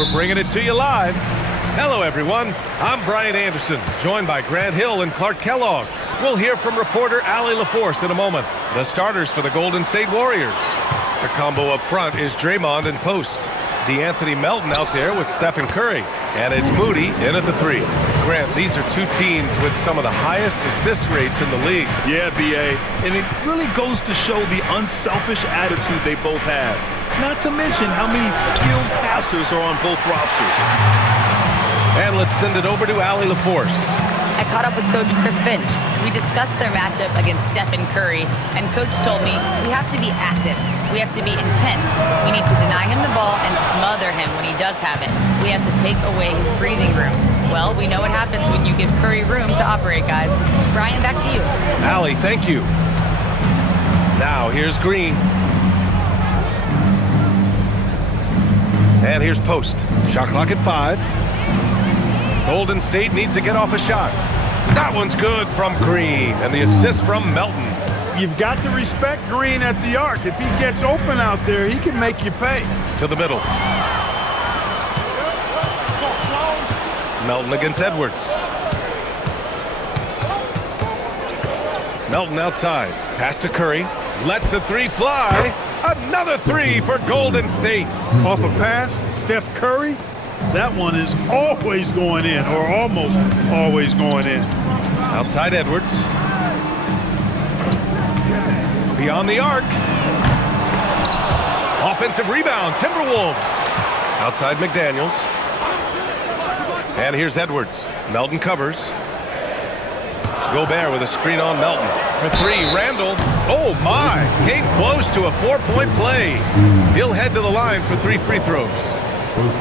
We're bringing it to you live. Hello, everyone. I'm Brian Anderson, joined by Grant Hill and Clark Kellogg. We'll hear from reporter Allie LaForce in a moment. The starters for the Golden State Warriors. The combo up front is Draymond and post. DeAnthony Melton out there with Stephen Curry. And it's Moody in at the 3. Grant, these are two teams with some of the highest assist rates in the league. Yeah, B.A. And it really goes to show the unselfish attitude they both have. Not to mention how many skilled passers are on both rosters. And let's send it over to Allie LaForce. I caught up with Coach Chris Finch. We discussed their matchup against Stephen Curry, and Coach told me we have to be active. We have to be intense. We need to deny him the ball and smother him when he does have it. We have to take away his breathing room. Well, we know what happens when you give Curry room to operate, guys. Brian, back to you. Allie, thank you. Now, here's Green. And here's Post. Shot clock at 5. Golden State needs to get off a shot. That one's good from Green. And the assist from Melton. You've got to respect Green at the arc. If he gets open out there, he can make you pay. To the middle. Melton against Edwards. Melton outside. Pass to Curry. Lets the 3 fly. Another 3 for Golden State. Off a pass, Steph Curry. That one is always going in, or almost always going in. Outside Edwards. Beyond the arc. Offensive rebound, Timberwolves. Outside McDaniels. And here's Edwards. Melton covers. Gobert with a screen on Melton. For 3, Randall. Oh, my. Came close to a 4-point play. He'll head to the line for 3 free throws.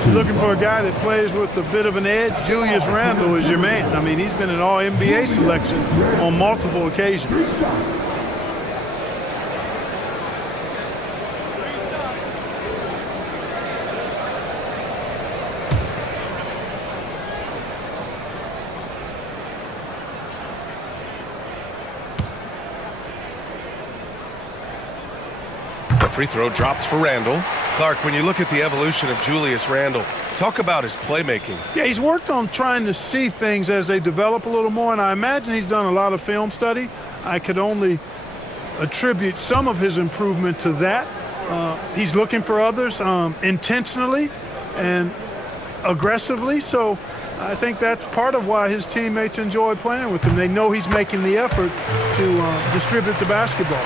Looking for a guy that plays with a bit of an edge. Julius Randle is your man. I mean, he's been an all-NBA selection on multiple occasions. Free throw drops for Randall. Clark, when you look at the evolution of Julius Randle, talk about his playmaking. Yeah, he's worked on trying to see things as they develop a little more, and I imagine he's done a lot of film study. I could only attribute some of his improvement to that. He's looking for others intentionally and aggressively, so I think that's part of why his teammates enjoy playing with him. They know he's making the effort to distribute the basketball.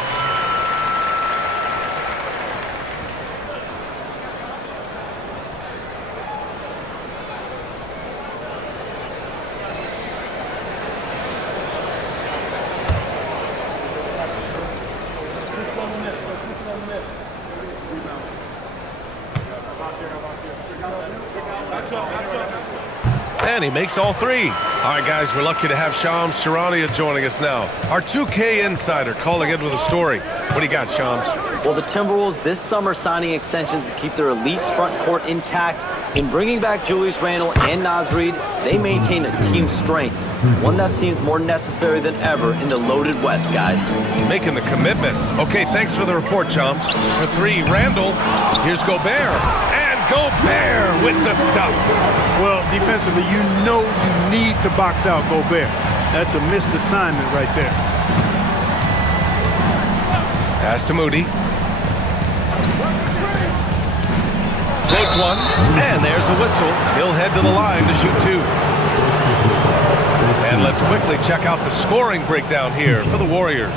And he makes all 3. All right, guys, we're lucky to have Shams Charania joining us now. Our 2K insider calling in with a story. What do you got, Shams? Well, the Timberwolves this summer signing extensions to keep their elite front court intact. In bringing back Julius Randle and Naz Reid, they maintain a team strength, one that seems more necessary than ever in the loaded West, guys. Making the commitment. Okay, thanks for the report, Shams. For 3, Randle. Here's Gobert. And Gobert with the stuff. Well, defensively, you know you need to box out Gobert. That's a missed assignment right there. Pass to Moody. Floats one, and there's a whistle. He'll head to the line to shoot 2. And let's quickly check out the scoring breakdown here for the Warriors.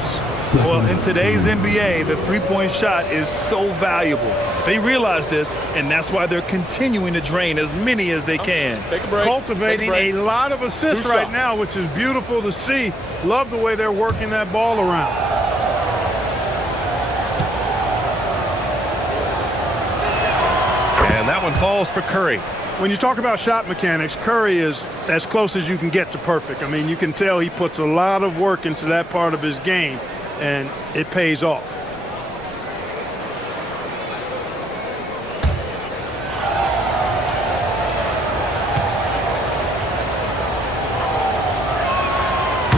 Well, in today's NBA, the three-point shot is so valuable. They realize this, and that's why they're continuing to drain as many as they can. Take a break. Cultivating a lot of assists right now, which is beautiful to see. Love the way they're working that ball around. And that one falls for Curry. When you talk about shot mechanics, Curry is as close as you can get to perfect. I mean, you can tell he puts a lot of work into that part of his game, and it pays off.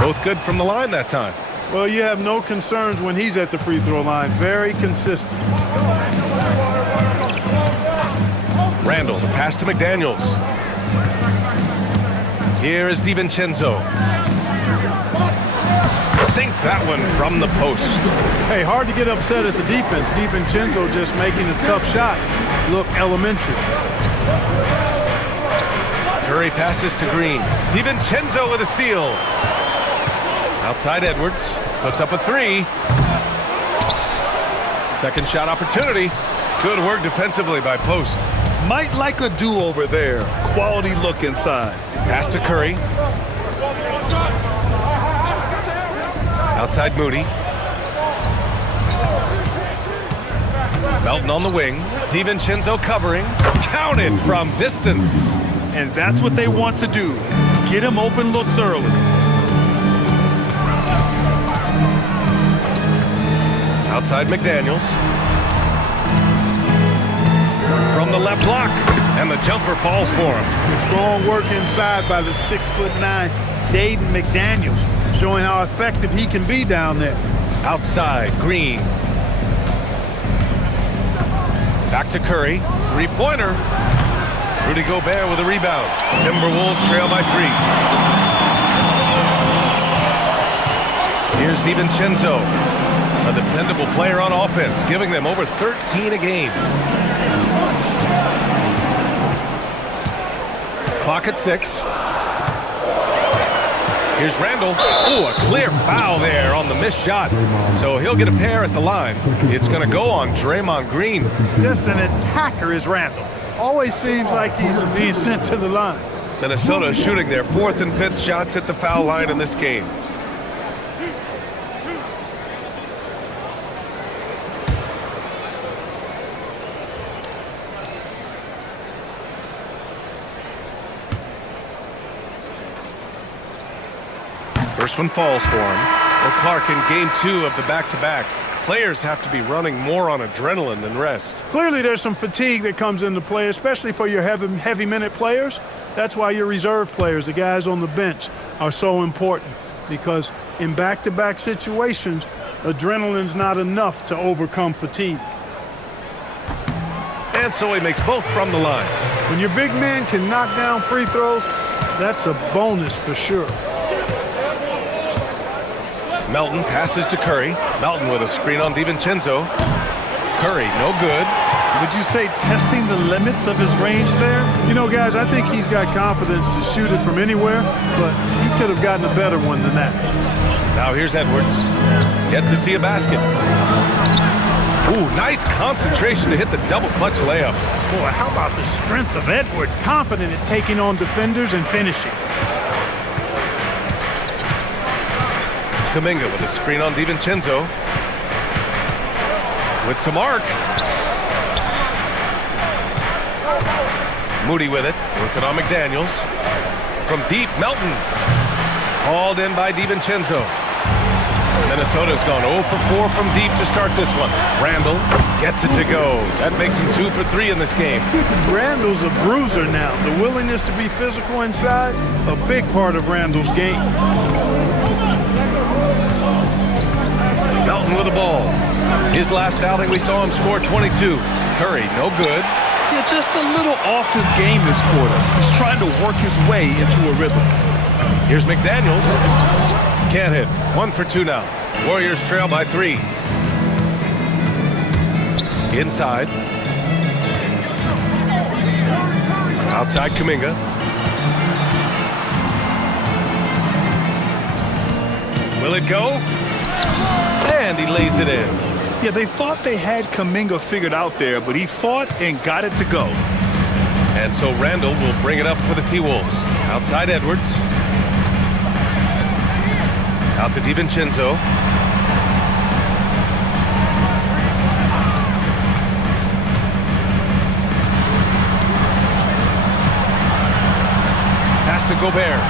Both good from the line that time. Well, you have no concerns when he's at the free throw line. Very consistent. Randall, the pass to McDaniels. Here is DiVincenzo. Sinks that one from the post. Hey, hard to get upset at the defense. DiVincenzo just making a tough shot look elementary. Curry passes to Green. DiVincenzo with a steal. Outside Edwards. Puts up a three. Second shot opportunity. Good work defensively by Post. Might like a do-over there. Quality look inside. Pass to Curry. Outside Moody. Melton on the wing. DiVincenzo covering. Counted from distance. And that's what they want to do. Get him open looks early. Outside McDaniels. From the left block. And the jumper falls for him. Strong work inside by the 6'9" Jaden McDaniels, showing how effective he can be down there. Outside Green. Back to Curry. Three-pointer. Rudy Gobert with a rebound. Timberwolves trail by 3. Here's DiVincenzo, a dependable player on offense, giving them over 13 a game. Clock at 6. Here's Randall. Oh, a clear foul there on the missed shot. So he'll get a pair at the line. It's going to go on Draymond Green. Just an attacker is Randall. Always seems like he's being sent to the line. Minnesota shooting their 4th and 5th shots at the foul line in this game. First one falls for him. Well, Clark, in game 2 of the back-to-backs, players have to be running more on adrenaline than rest. Clearly there's some fatigue that comes into play, especially for your heavy minute players. That's why your reserve players, the guys on the bench, are so important, because in back-to-back situations, adrenaline's not enough to overcome fatigue. And so he makes both from the line. When your big man can knock down free throws, that's a bonus for sure. Melton passes to Curry. Melton with a screen on DiVincenzo. Curry, no good. Would you say testing the limits of his range there? You know, guys, I think he's got confidence to shoot it from anywhere, but he could have gotten a better one than that. Now here's Edwards. Yet to see a basket. Ooh, nice concentration to hit the double clutch layup. Boy, how about the strength of Edwards? Confident at taking on defenders and finishing. Kuminga with a screen on DiVincenzo. With some arc. Moody with it, working on McDaniels. From deep, Melton. Hauled in by DiVincenzo. Minnesota's gone 0 for 4 from deep to start this one. Randall gets it to go. That makes him 2 for 3 in this game. Randall's a bruiser now. The willingness to be physical inside, a big part of Randall's game. Melton with the ball. His last outing, we saw him score 22. Curry, no good. Yeah, just a little off his game this quarter. He's trying to work his way into a rhythm. Here's McDaniels. Can't hit. 1 for 2 now. Warriors trail by 3. Inside. Outside Kuminga. Will it go? And he lays it in. Yeah, they thought they had Kuminga figured out there, but he fought and got it to go. And so Randall will bring it up for the T-Wolves. Outside Edwards. Out to DiVincenzo. Pass to Gobert.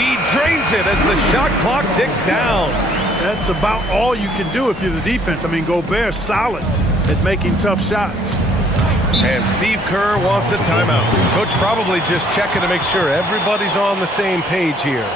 He drains it as the shot clock ticks down. That's about all you can do if you're the defense. I mean, Gobert's solid at making tough shots. And Steve Kerr wants a timeout. Coach probably just checking to make sure everybody's on the same page here.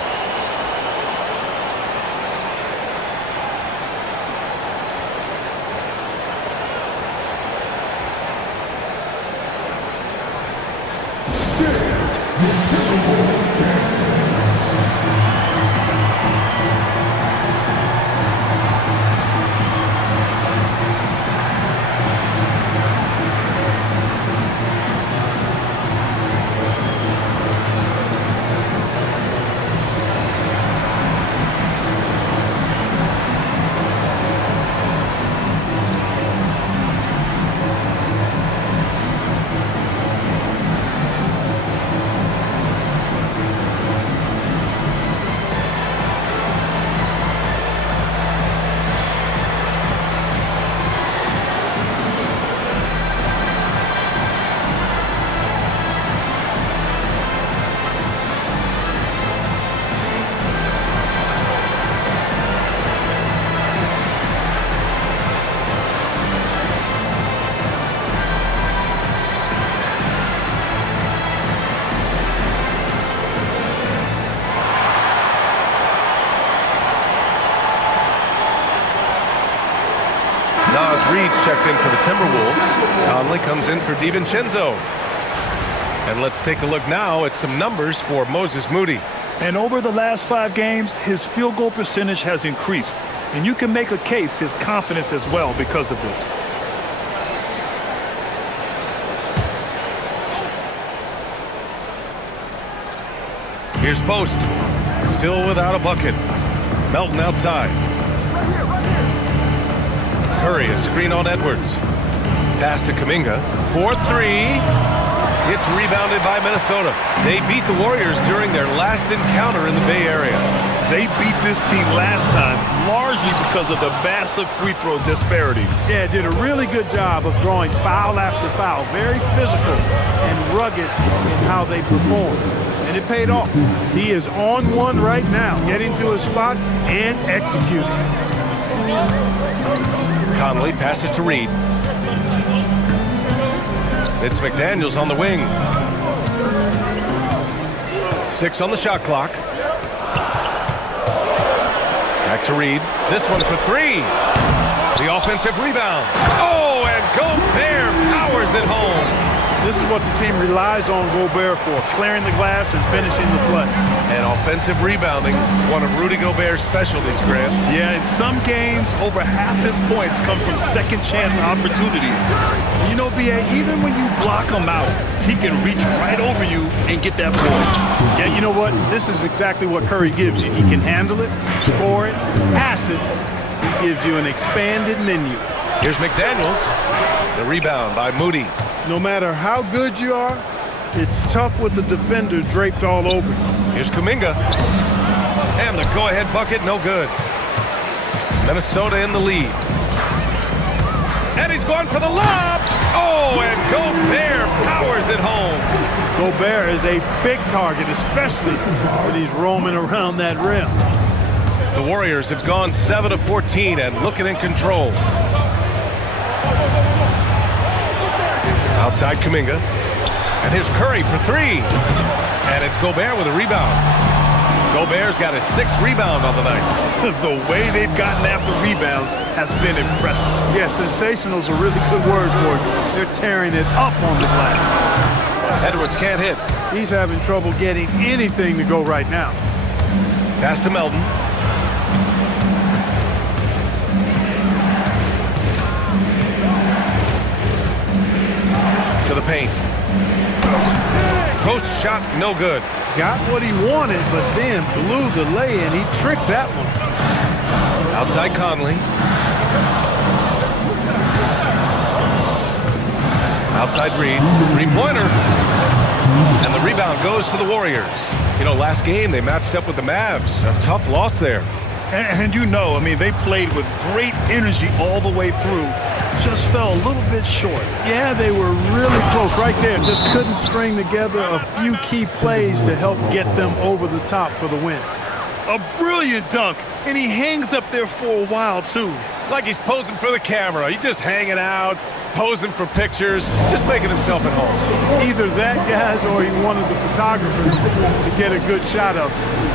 Reed's checked in for the Timberwolves. Conley comes in for DiVincenzo. And let's take a look now at some numbers for Moses Moody. And over the last 5 games, his field goal percentage has increased. And you can make a case his confidence as well because of this. Here's Post. Still without a bucket. Melton outside. Curry, a screen on Edwards. Pass to Kuminga. 4-3. It's rebounded by Minnesota. They beat the Warriors during their last encounter in the Bay Area. They beat this team last time largely because of the massive free throw disparity. Yeah, did a really good job of drawing foul after foul. Very physical and rugged in how they performed. And it paid off. He is on one right now, getting to his spots and executing. Conley passes to Reed. It's McDaniels on the wing. 6 on the shot clock. Back to Reed. This one for 3. The offensive rebound. Oh, and Gobert powers it home. This is what the team relies on Gobert for, clearing the glass and finishing the play. And offensive rebounding, one of Rudy Gobert's specialties, Grant. Yeah, in some games, over half his points come from second chance opportunities. You know, B.A., even when you block him out, he can reach right over you and get that ball. Yeah, you know what? This is exactly what Curry gives you. He can handle it, score it, pass it. He gives you an expanded menu. Here's McDaniels. The rebound by Moody. No matter how good you are, it's tough with the defender draped all over you. Here's Kuminga. And the go-ahead bucket, no good. Minnesota in the lead. And he's going for the lob. Oh, and Gobert powers it home. Gobert is a big target, especially when he's roaming around that rim. The Warriors have gone 7 of 14 and looking in control. Outside Kuminga. And here's Curry for 3. And it's Gobert with a rebound. Gobert's got his 6th rebound on the night. The way they've gotten after rebounds has been impressive. Yeah, sensational is a really good word for it. They're tearing it up on the glass. Edwards can't hit. He's having trouble getting anything to go right now. Pass to Melton. To the paint. Post shot, no good. Got what he wanted, but then blew the lay-in. He tricked that one. Outside Conley. Outside Reed. 3-pointer. And the rebound goes to the Warriors. You know, last game they matched up with the Mavs. A tough loss there. And you know, I mean, they played with great energy all the way through. Just fell a little bit short. Yeah, they were really close right there. Just couldn't string together a few key plays to help get them over the top for the win. A brilliant dunk, and he hangs up there for a while, too. Like he's posing for the camera. He's just hanging out, posing for pictures, just making himself at home. Either that, guys, or he wanted the photographers to get a good shot of him.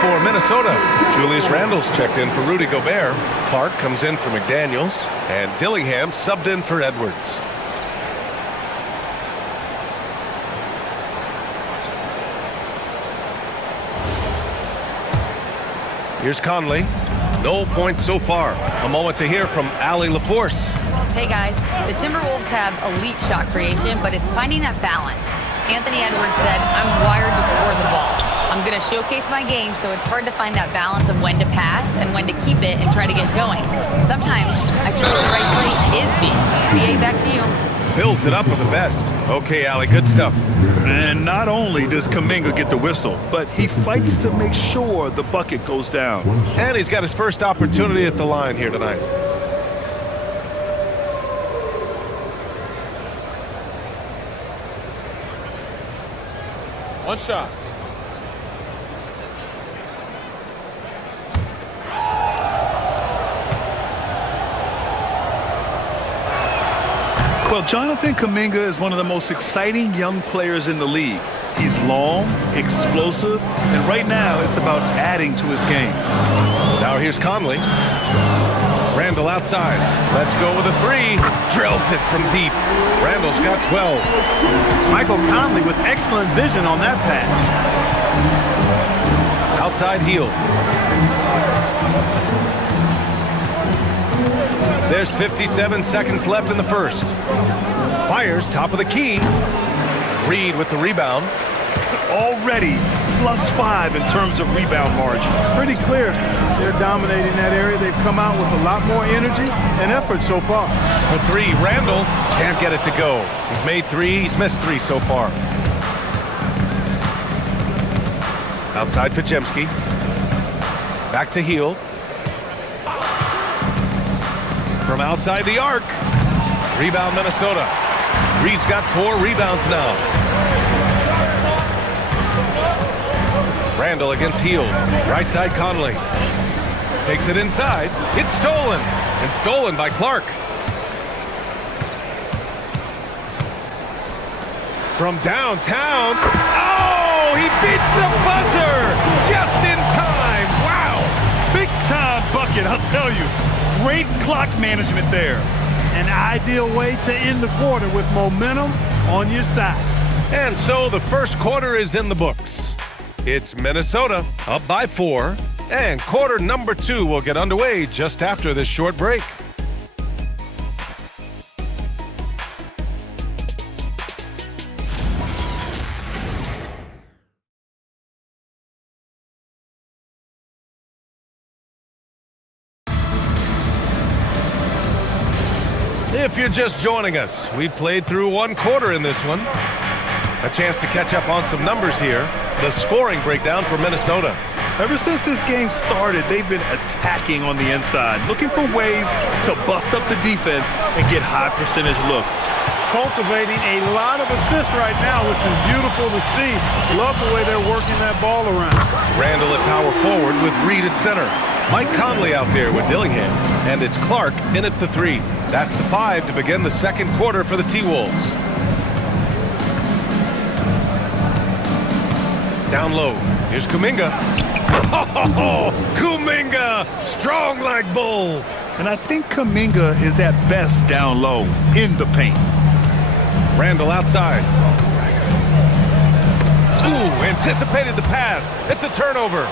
For Minnesota, Julius Randle's checked in for Rudy Gobert. Clark comes in for McDaniels, and Dillingham subbed in for Edwards. Here's Conley. No points so far. A moment to hear from Allie LaForce. Hey guys, the Timberwolves have elite shot creation, but it's finding that balance. Anthony Edwards said, I'm wired to score the ball. I'm going to showcase my game, so it's hard to find that balance of when to pass and when to keep it and try to get going. Sometimes I feel like the right play is B. BA, back to you. Fills it up with the best. Okay, Allie, good stuff. And not only does Kuminga get the whistle, but he fights to make sure the bucket goes down. And he's got his first opportunity at the line here tonight. One shot. Well, Jonathan Kuminga is one of the most exciting young players in the league. He's long, explosive, and right now it's about adding to his game. Now here's Conley. Randall outside. Let's go with a three. Drills it from deep. Randall's got 12. Michael Conley with excellent vision on that pass. Outside heel. There's 57 seconds left in the first. Fires top of the key. Reed with the rebound. Already +5 in terms of rebound margin. Pretty clear they're dominating that area. They've come out with a lot more energy and effort so far. For three, Randall can't get it to go. He's made three, he's missed three so far. Outside Pajemski. Back to heel. From outside the arc. Rebound Minnesota. Reed's got 4 rebounds now. Randall against heel. Right side Conley. Takes it inside. It's stolen. And stolen by Clark. From downtown. Oh, he beats the buzzer just in time. Wow. Big time bucket, I'll tell you. Great clock management there. An ideal way to end the quarter with momentum on your side. And so the first quarter is in the books. It's Minnesota up by 4. And quarter number 2 will get underway just after this short break. If you're just joining us, we played through 1 quarter in this one. A chance to catch up on some numbers here. The scoring breakdown for Minnesota. Ever since this game started, they've been attacking on the inside, looking for ways to bust up the defense and get high percentage looks. Cultivating a lot of assists right now, which is beautiful to see. Love the way they're working that ball around. Randall at power forward with Reed at center. Mike Conley out there with Dillingham. And it's Clark in at the 3. That's the 5 to begin the second quarter for the T-Wolves. Down low. Here's Kuminga. Oh, Kuminga! Strong like bull. And I think Kuminga is at best down low in the paint. Randall outside. Ooh, anticipated the pass. It's a turnover.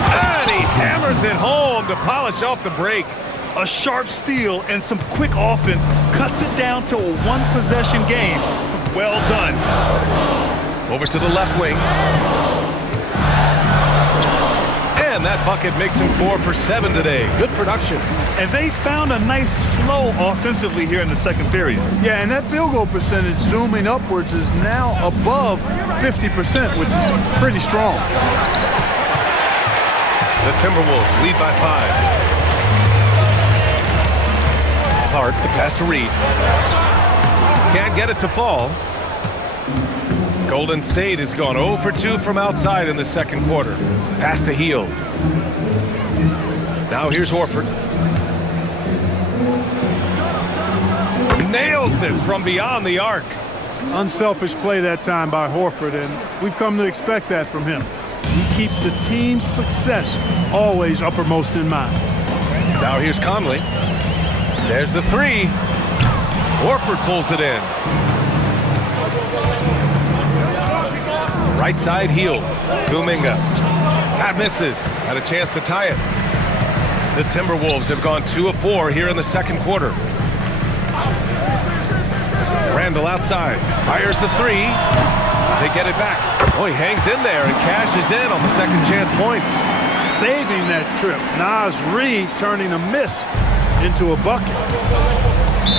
And he hammers it home to polish off the break. A sharp steal and some quick offense cuts it down to a 1-possession game. Well done. Over to the left wing. And that bucket makes him 4 for 7 today. Good production. And they found a nice flow offensively here in the second period. Yeah, and that field goal percentage zooming upwards is now above 50%, which is pretty strong. The Timberwolves lead by 5. Clark, the pass to Reed. Can't get it to fall. Golden State has gone 0 for 2 from outside in the second quarter. Pass to heel. Now here's Horford. Nails it from beyond the arc. Unselfish play that time by Horford, and we've come to expect that from him. He keeps the team's success always uppermost in mind. Now here's Conley. There's the 3. Horford pulls it in. Right side heel. Kuminga. That misses. Had a chance to tie it. The Timberwolves have gone 2 of 4 here in the second quarter. Randall outside, fires the three. They get it back. Oh, he hangs in there and cashes in on the second chance points. Saving that trip. Naz Reid turning a miss into a bucket.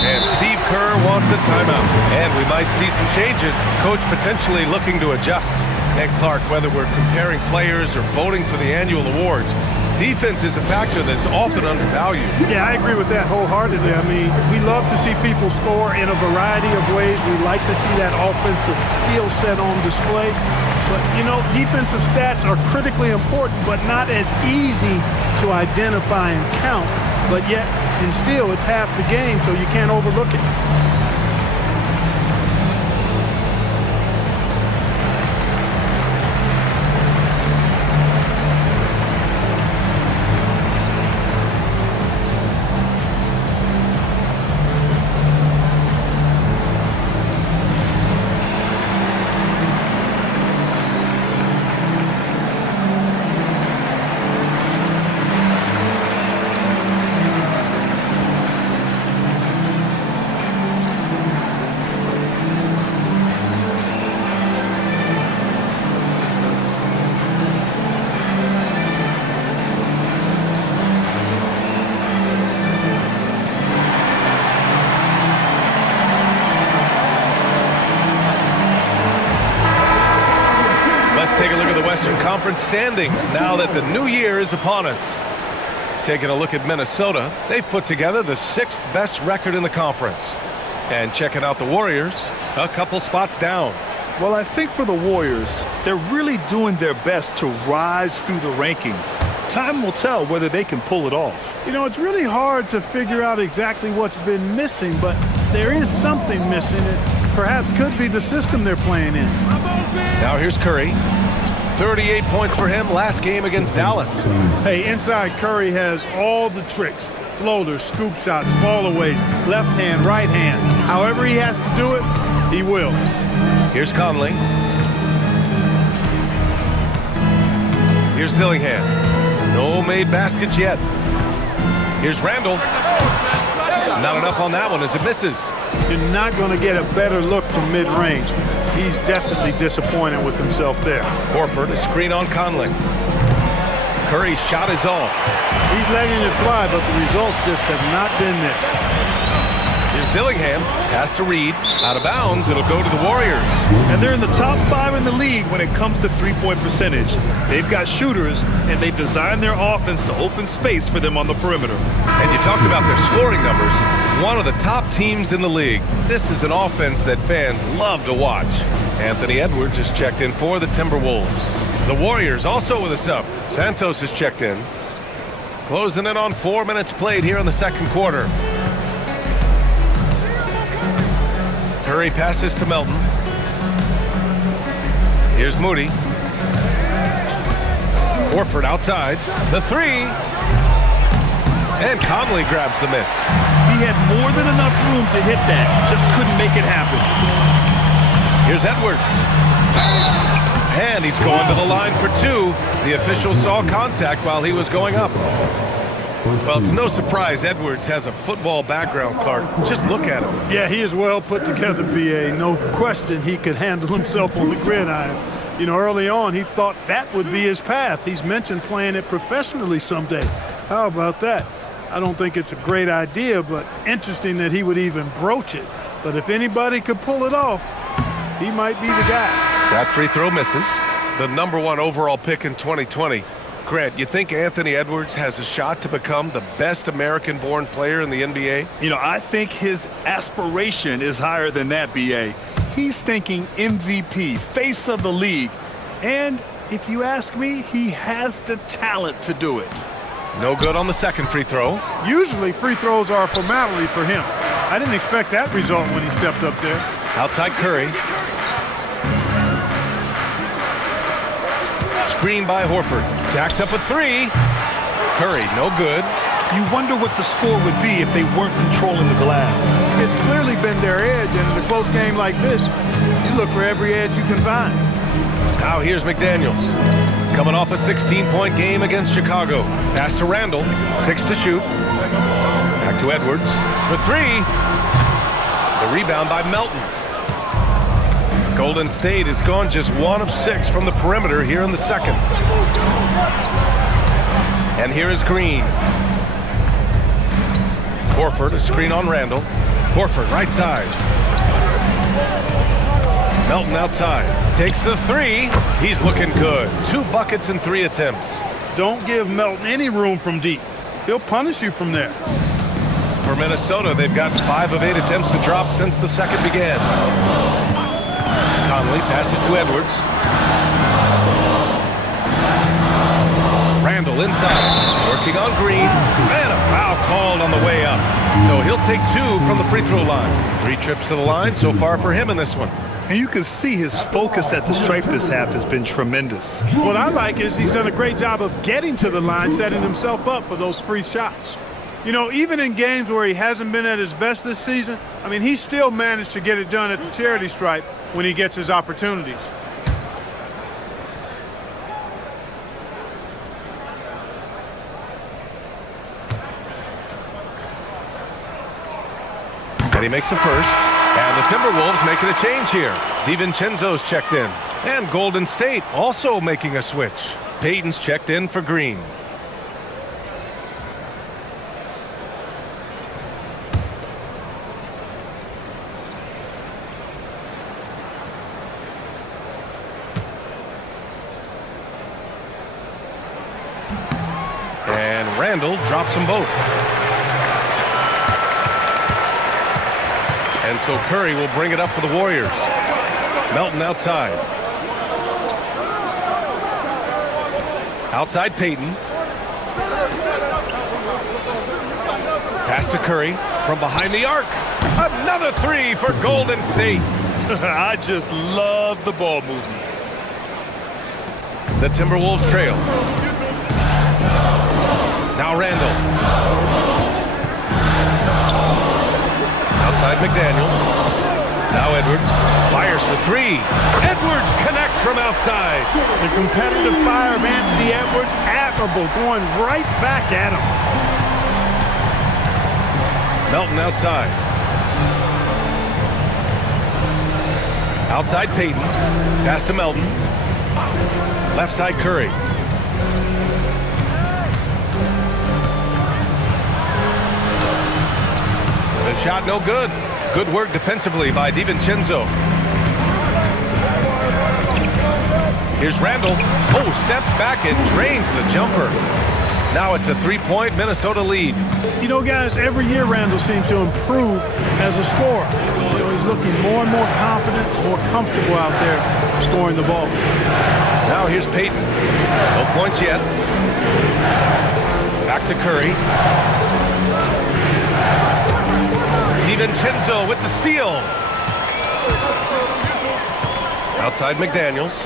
And Steve Kerr wants a timeout. And we might see some changes. Coach potentially looking to adjust. And Clark, whether we're comparing players or voting for the annual awards, defense is a factor that's often undervalued. Yeah, I agree with that wholeheartedly. I mean, we love to see people score in a variety of ways. We like to see that offensive skill set on display. But, you know, defensive stats are critically important, but not as easy to identify and count. But yet, and still, it's half the game, so you can't overlook it. Take a look at the Western Conference standings now that the new year is upon us. Taking a look at Minnesota, they've put together the 6th best record in the conference. And checking out the Warriors, a couple spots down. Well, I think for the Warriors, they're really doing their best to rise through the rankings. Time will tell whether they can pull it off. You know, it's really hard to figure out exactly what's been missing, but there is something missing. It perhaps could be the system they're playing in. Now here's Curry. 38 points for him last game against Dallas. Hey, inside Curry has all the tricks. Floaters, scoop shots, fallaways, left hand, right hand. However he has to do it, he will. Here's Conley. Here's Dillingham. No made baskets yet. Here's Randall. Not enough on that one as it misses. You're not going to get a better look from mid-range. He's definitely disappointed with himself there. Horford, a screen on Conley. Curry's shot is off. He's letting it fly, but the results just have not been there. Here's Dillingham. Pass to Reed. Out of bounds. It'll go to the Warriors. And they're in the top 5 in the league when it comes to three-point percentage. They've got shooters, and they've designed their offense to open space for them on the perimeter. And you talked about their scoring numbers. One of the top teams in the league. This is an offense that fans love to watch. Anthony Edwards has checked in for the Timberwolves. The Warriors also with a sub. Santos has checked in. Closing in on 4 minutes played here in the second quarter. Curry passes to Melton. Here's Moody. Horford outside. The three. And Conley grabs the miss. He had more than enough room to hit that. Just couldn't make it happen. Here's Edwards. And he's going to the line for 2. The official saw contact while he was going up. Well, it's no surprise Edwards has a football background, Clark. Just look at him. Yeah, he is well put together, B.A. No question he could handle himself on the gridiron. You know, early on, he thought that would be his path. He's mentioned playing it professionally someday. How about that? I don't think it's a great idea, but interesting that he would even broach it. But if anybody could pull it off, he might be the guy. That free throw misses. The #1 overall pick in 2020. Grant, you think Anthony Edwards has a shot to become the best American-born player in the NBA? You know, I think his aspiration is higher than that, B.A. He's thinking MVP, face of the league. And if you ask me, he has the talent to do it. No good on the second free throw. Usually free throws are a formality for him. I didn't expect that result when he stepped up there. Outside Curry. Screen by Horford. Jacks up a 3. Curry, no good. You wonder what the score would be if they weren't controlling the glass. It's clearly been their edge, and in a close game like this, you look for every edge you can find. Now here's McDaniels. coming off a 16-point game against Chicago. Pass to Randall, 6 to shoot. Back to Edwards for 3. The rebound by Melton. Golden State has gone just 1 of 6 from the perimeter here in the second. And here is Green. Horford, a screen on Randall. Horford, right side. Melton outside. Takes the 3. He's looking good. 2 buckets and 3 attempts. Don't give Melton any room from deep. He'll punish you from there. For Minnesota, they've gotten 5 of 8 attempts to drop since the second began. Conley passes to Edwards. Randall inside, working on Green, and a foul called on the way up. So he'll take 2 from the free throw line. 3 trips to the line so far for him in this one. And you can see his focus at the stripe this half has been tremendous. What I like is he's done a great job of getting to the line, setting himself up for those free shots. You know, even in games where he hasn't been at his best this season, I mean, he still managed to get it done at the charity stripe when he gets his opportunities. And he makes a first. And the Timberwolves making a change here. DiVincenzo's checked in. And Golden State also making a switch. Payton's checked in for Green. And Randall drops them both. And so Curry will bring it up for the Warriors. Melton outside. Outside Payton. Pass to Curry from behind the arc. Another 3 for Golden State. I just love the ball movement. The Timberwolves trail. Now Randall. Outside McDaniels. Now Edwards fires for 3. Edwards connects from outside. The competitive fire of Anthony Edwards, admirable, going right back at him. Melton outside. Outside Payton. Pass to Melton. Left side Curry. The shot no good. Good work defensively by DiVincenzo. Here's Randall. Oh, steps back and drains the jumper. Now it's a 3-point Minnesota lead. You know, guys, every year Randall seems to improve as a scorer. You know, he's looking more and more confident, more comfortable out there scoring the ball. Now here's Payton. No points yet. Back to Curry. DiVincenzo with the steal. Outside McDaniels.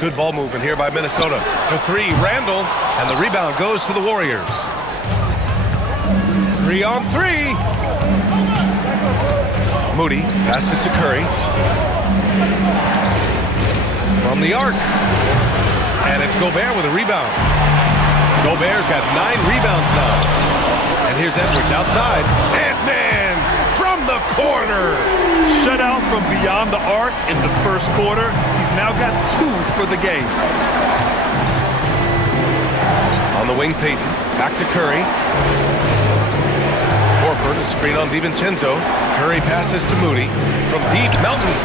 Good ball movement here by Minnesota. For 3, Randall, and the rebound goes to the Warriors. 3 on 3. Moody passes to Curry. From the arc. And it's Gobert with a rebound. Gobert's got 9 rebounds now. And here's Edwards outside. Ant-Man from the corner. Shut out from beyond the arc in the first quarter. He's now got 2 for the game. On the wing, Payton. Back to Curry. Horford, a screen on DiVincenzo. Curry passes to Moody. From deep, Melton.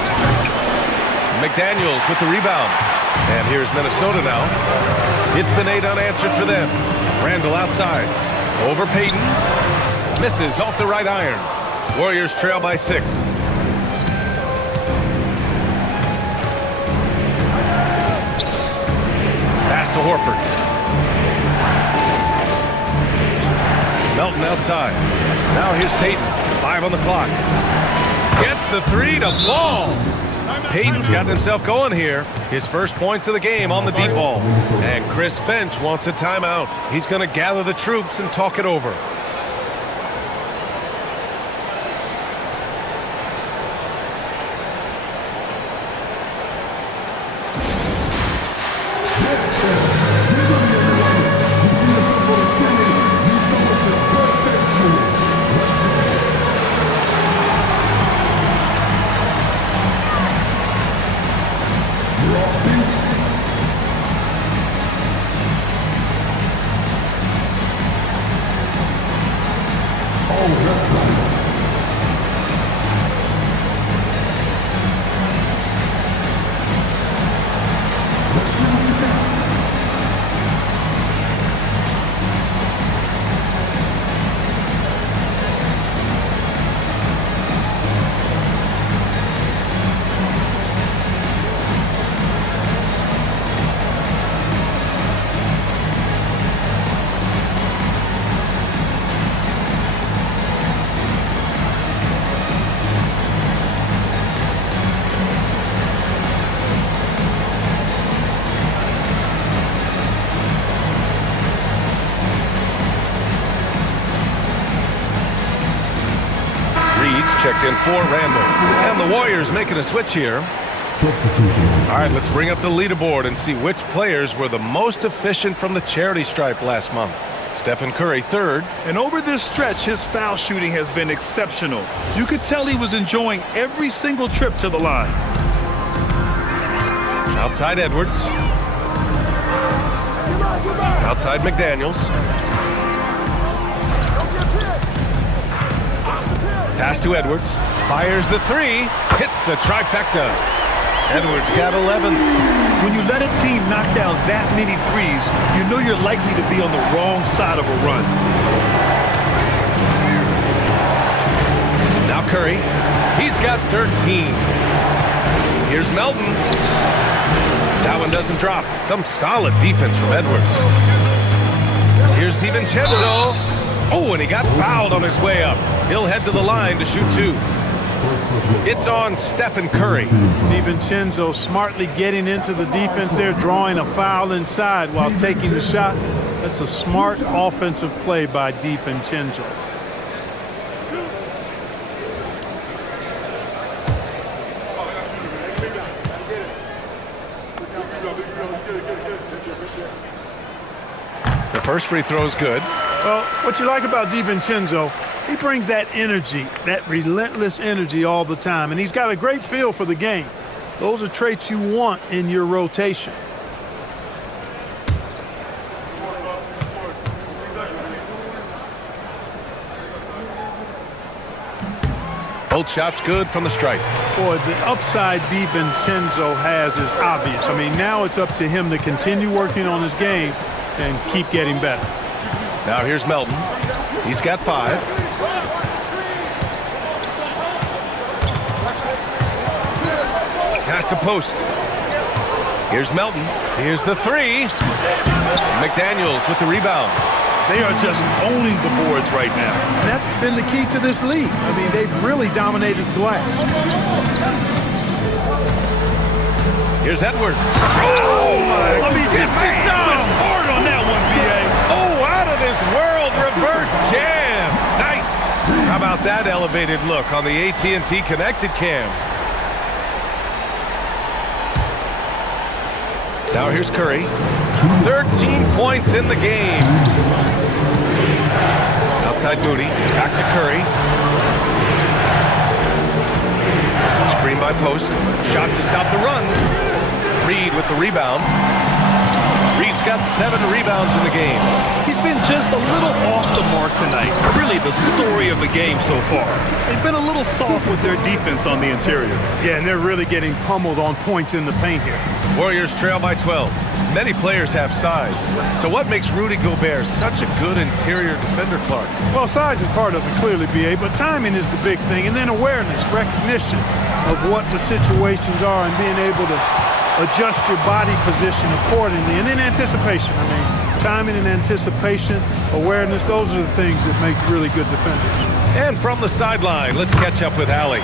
McDaniels with the rebound. And here's Minnesota now. It's been 8 unanswered for them. Randall outside. Over Payton. Misses off the right iron. Warriors trail by 6. Pass to Horford. Melton outside. Now here's Payton. 5 on the clock. Gets the 3 to fall. Payton's gotten himself going here. His first points of the game on the deep ball. And Chris Finch wants a timeout. He's going to gather the troops and talk it over. for Randall. And the Warriors making a switch here. All right, let's bring up the leaderboard and see which players were the most efficient from the charity stripe last month. Stephen Curry, third. And over this stretch, his foul shooting has been exceptional. You could tell he was enjoying every single trip to the line. Outside Edwards. Outside McDaniels. Pass to Edwards. Fires the three. Hits the trifecta. Edwards got 11. When you let a team knock down that many threes, you know you're likely to be on the wrong side of a run. Now Curry. He's got 13. Here's Melton. That one doesn't drop. Some solid defense from Edwards. Here's DiVincenzo. Oh, and he got fouled on his way up. He'll head to the line to shoot two. It's on Stephen Curry. DiVincenzo smartly getting into the defense there, drawing a foul inside while taking the shot. That's a smart offensive play by DiVincenzo. The first free throw is good. Well, what you like about DiVincenzo, he brings that energy, that relentless energy all the time, and he's got a great feel for the game. Those are traits you want in your rotation. Both shots good from the stripe. Boy, the upside DiVincenzo has is obvious. I mean, now it's up to him to continue working on his game and keep getting better. Now here's Melton. He's got 5. Pass to post. Here's Melton. Here's the 3. McDaniels with the rebound. They are just owning the boards right now. And that's been the key to this league. I mean, they've really dominated the glass. Here's Edwards. Oh, my. Let me just say hard on that one, B.A. Oh, out of this world reverse jam. Nice. How about that elevated look on the AT&T Connected Cam? Now here's Curry. 13 points in the game. Outside Moody. Back to Curry. Screen by post. Shot to stop the run. Reed with the rebound. Reed's got 7 rebounds in the game. He's been just a little off the mark tonight. Really the story of the game so far. They've been a little soft with their defense on the interior. Yeah, and they're really getting pummeled on points in the paint here. Warriors trail by 12. Many players have size. So what makes Rudy Gobert such a good interior defender, Clark? Well, size is part of it, clearly, B.A., but timing is the big thing. And then awareness, recognition of what the situations are and being able to adjust your body position accordingly. And then anticipation. I mean, timing and anticipation, awareness, those are the things that make really good defenders. And from the sideline, let's catch up with Allie.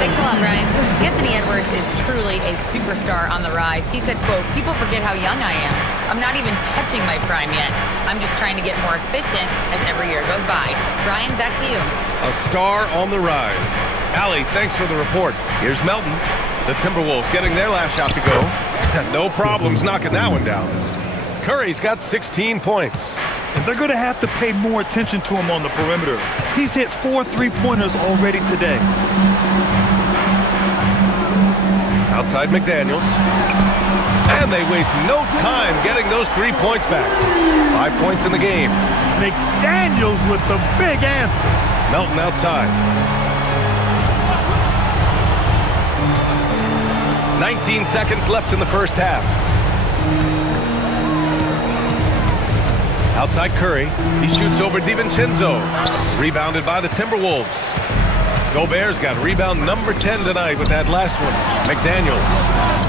Thanks a lot, Brian. Anthony Edwards is truly a superstar on the rise. He said, quote, "People forget how young I am. I'm not even touching my prime yet. I'm just trying to get more efficient as every year goes by." Brian, back to you. A star on the rise. Allie, thanks for the report. Here's Melton. The Timberwolves getting their last shot to go. No problems knocking that one down. Curry's got 16 points. And they're going to have to pay more attention to him on the perimeter. He's hit 4 3-pointers already today. Outside McDaniels. And they waste no time getting those 3 points back. 5 points in the game. McDaniels with the big answer. Melton outside. 19 seconds left in the first half. Outside Curry. He shoots over DiVincenzo. Rebounded by the Timberwolves. Gobert's got rebound number 10 tonight with that last one. McDaniels.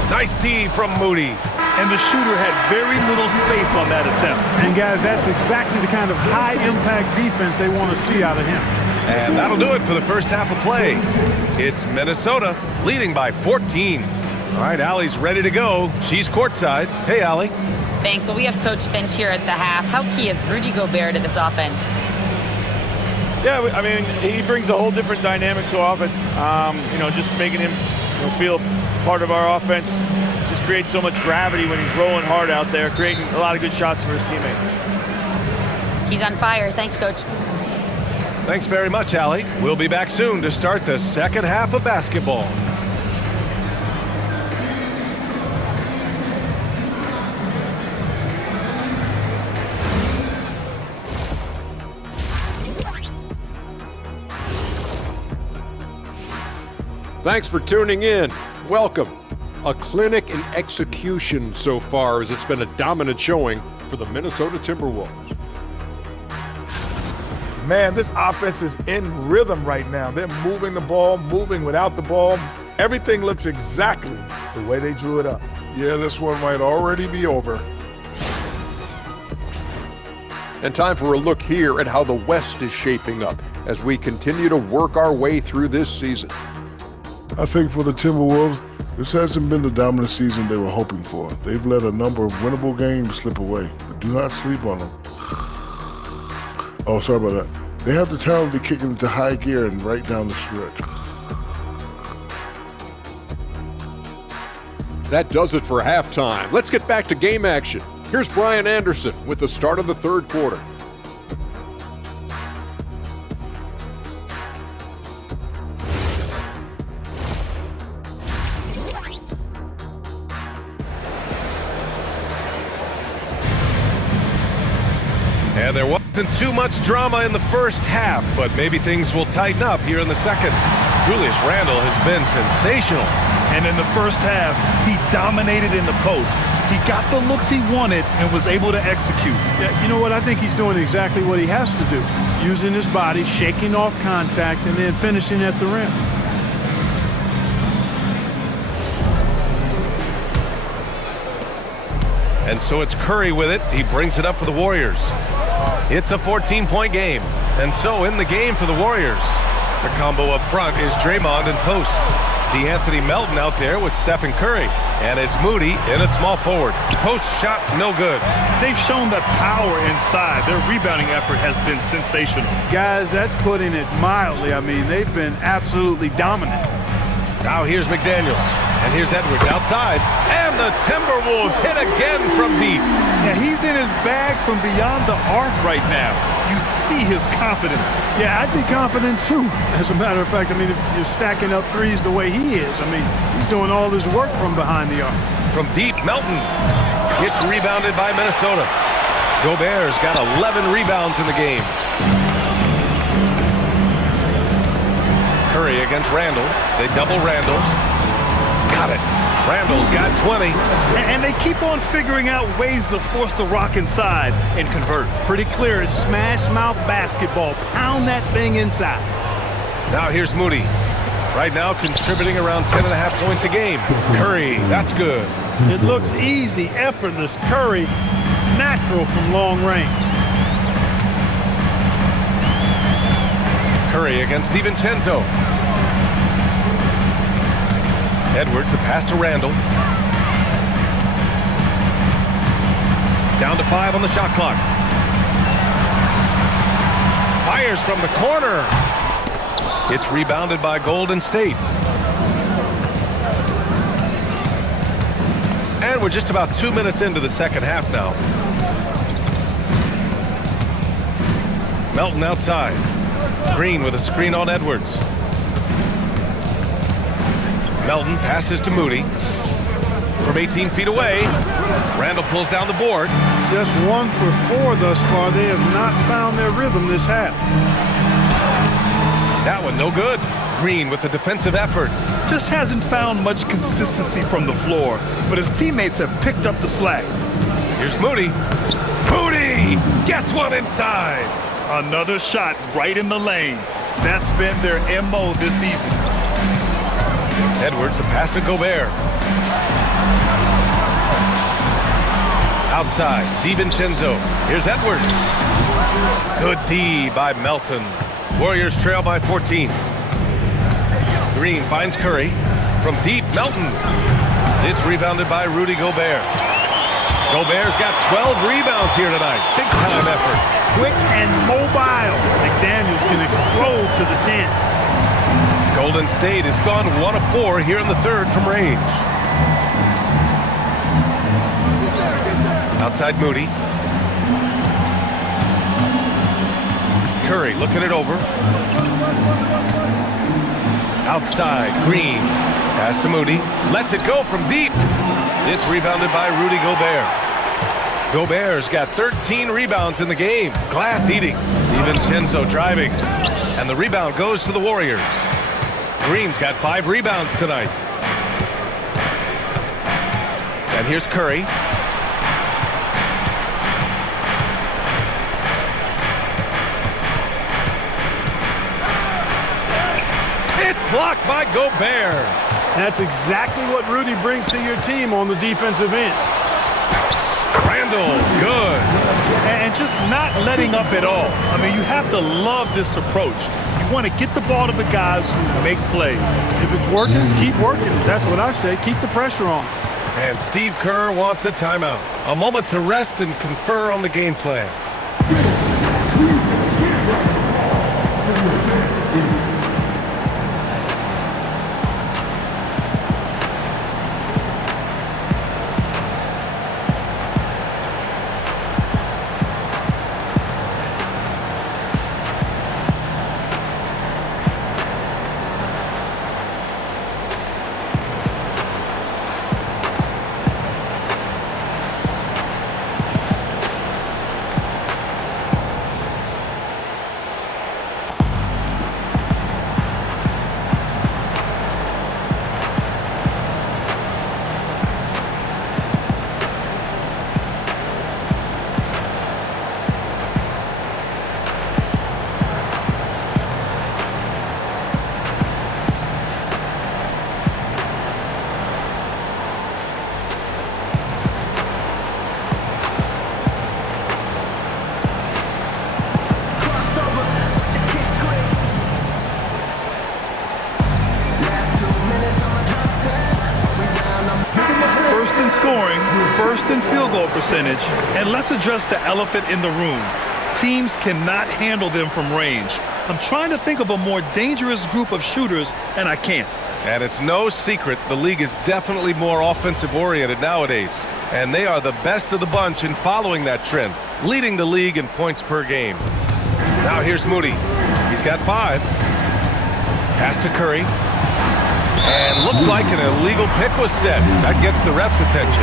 Nice D from Moody. And the shooter had very little space on that attempt. And guys, that's exactly the kind of high-impact defense they want to see out of him. And that'll do it for the first half of play. It's Minnesota leading by 14. All right, Allie's ready to go. She's courtside. Hey, Allie. Thanks. Well, we have Coach Finch here at the half. How key is Rudy Gobert to this offense? Yeah, I mean, he brings a whole different dynamic to offense. Just making him feel part of our offense just creates so much gravity when he's rolling hard out there, creating a lot of good shots for his teammates. He's on fire. Thanks, Coach. Thanks very much, Allie. We'll be back soon to start the second half of basketball. Thanks for tuning in. Welcome. A clinic in execution so far, as it's been a dominant showing for the Minnesota Timberwolves. Man, this offense is in rhythm right now. They're moving the ball, moving without the ball. Everything looks exactly the way they drew it up. Yeah, this one might already be over. And time for a look here at how the West is shaping up as we continue to work our way through this season. I think for the Timberwolves, this hasn't been the dominant season they were hoping for. They've let a number of winnable games slip away, but do not sleep on them. Oh, sorry about that. They have the talent to kick into high gear and right down the stretch. That does it for halftime. Let's get back to game action. Here's Brian Anderson with the start of the third quarter. And there wasn't too much drama in the first half, but maybe things will tighten up here in the second. Julius Randle has been sensational. And in the first half, he dominated in the post. He got the looks he wanted and was able to execute. Yeah, you know what? I think he's doing exactly what he has to do. Using his body, shaking off contact, and then finishing at the rim. And so it's Curry with it. He brings it up for the Warriors. It's a 14-point game. And so in the game for the Warriors, the combo up front is Draymond and post. DeAnthony Melton out there with Stephen Curry. And it's Moody in at small forward. Post shot, no good. They've shown that power inside. Their rebounding effort has been sensational. Guys, that's putting it mildly. I mean, they've been absolutely dominant. Now here's McDaniels. And here's Edwards outside. And the Timberwolves hit again from deep. Yeah, he's in his bag from beyond the arc right now. You see his confidence. Yeah, I'd be confident too. As a matter of fact, I mean, if you're stacking up threes the way he is, I mean, he's doing all his work from behind the arc. From deep, Melton. It's rebounded by Minnesota. Gobert's got 11 rebounds in the game. Curry against Randle. They double Randle. Got it. Randle's got 20. And they keep on figuring out ways to force the rock inside and convert. Pretty clear. It's smash mouth basketball. Pound that thing inside. Now here's Moody. Right now contributing around 10.5 points a game. Curry, that's good. It looks easy, effortless. Curry, natural from long range. Curry against DiVincenzo. Edwards, the pass to Randle. Down to 5 on the shot clock. Fires from the corner. It's rebounded by Golden State. And we're just about 2 minutes into the second half now. Melton outside. Green with a screen on Edwards. Melton passes to Moody. From 18 feet away, Randle pulls down the board. Just 1 for 4 thus far. They have not found their rhythm this half. That one no good. Green with the defensive effort. Just hasn't found much consistency from the floor, but his teammates have picked up the slack. Here's Moody. Moody gets one inside. Another shot right in the lane. That's been their MO this season. Edwards, a pass to Gobert. Outside, DiVincenzo. Here's Edwards. Good D by Melton. Warriors trail by 14. Green finds Curry. From deep, Melton. It's rebounded by Rudy Gobert. Gobert's got 12 rebounds here tonight. Big time effort. Quick and mobile. McDaniels can explode to the 10. Golden State has gone 1 of 4 here in the third from range. Outside Moody. Curry looking it over. Outside Green. Pass to Moody. Lets it go from deep. It's rebounded by Rudy Gobert. Gobert's got 13 rebounds in the game. Glass eating. DiVincenzo driving. And the rebound goes to the Warriors. Green's got 5 rebounds tonight. And here's Curry. It's blocked by Gobert. That's exactly what Rudy brings to your team on the defensive end. Randall, good. And just not letting up at all. I mean, you have to love this approach. You want to get the ball to the guys who make plays. If it's working, keep working. That's what I say. Keep the pressure on. And Steve Kerr wants a timeout. A moment to rest and confer on the game plan. First in field goal percentage, and let's address the elephant in the room. Teams cannot handle them from range. I'm trying to think of a more dangerous group of shooters, and I can't. And it's no secret the league is definitely more offensive-oriented nowadays. And they are the best of the bunch in following that trend, leading the league in points per game. Now here's Moody. He's got 5. Pass to Curry. And looks like an illegal pick was set. That gets the ref's attention.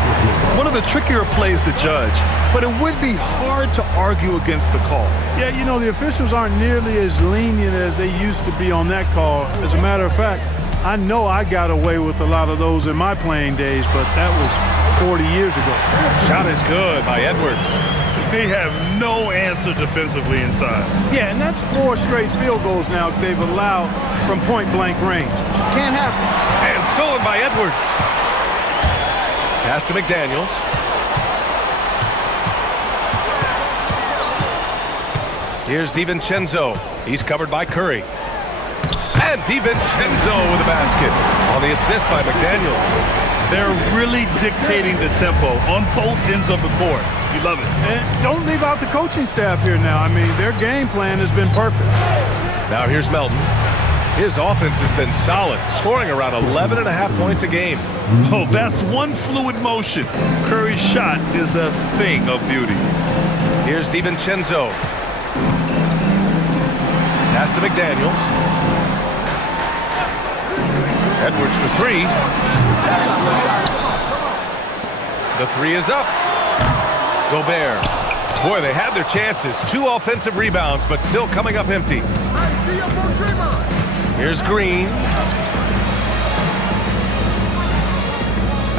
One of the trickier plays to judge, but it would be hard to argue against the call. Yeah, you know, the officials aren't nearly as lenient as they used to be on that call. As a matter of fact, I know I got away with a lot of those in my playing days, but that was 40 years ago. Shot is good by Edwards. They have no answer defensively inside. Yeah, and that's 4 straight field goals now they've allowed from point-blank range. Can't happen. And stolen by Edwards. Pass to McDaniels. Here's DiVincenzo. He's covered by Curry. And DiVincenzo with a basket on the assist by McDaniels. They're really dictating the tempo on both ends of the court. You love it. And don't leave out the coaching staff here now. I mean, their game plan has been perfect. Now here's Melton. His offense has been solid, scoring around 11.5 points a game. Oh, that's one fluid motion. Curry's shot is a thing of beauty. Here's DiVincenzo. Pass to McDaniels. Edwards for 3. The 3 is up. Gobert. Boy, they had their chances. 2 offensive rebounds, but still coming up empty. Here's Green.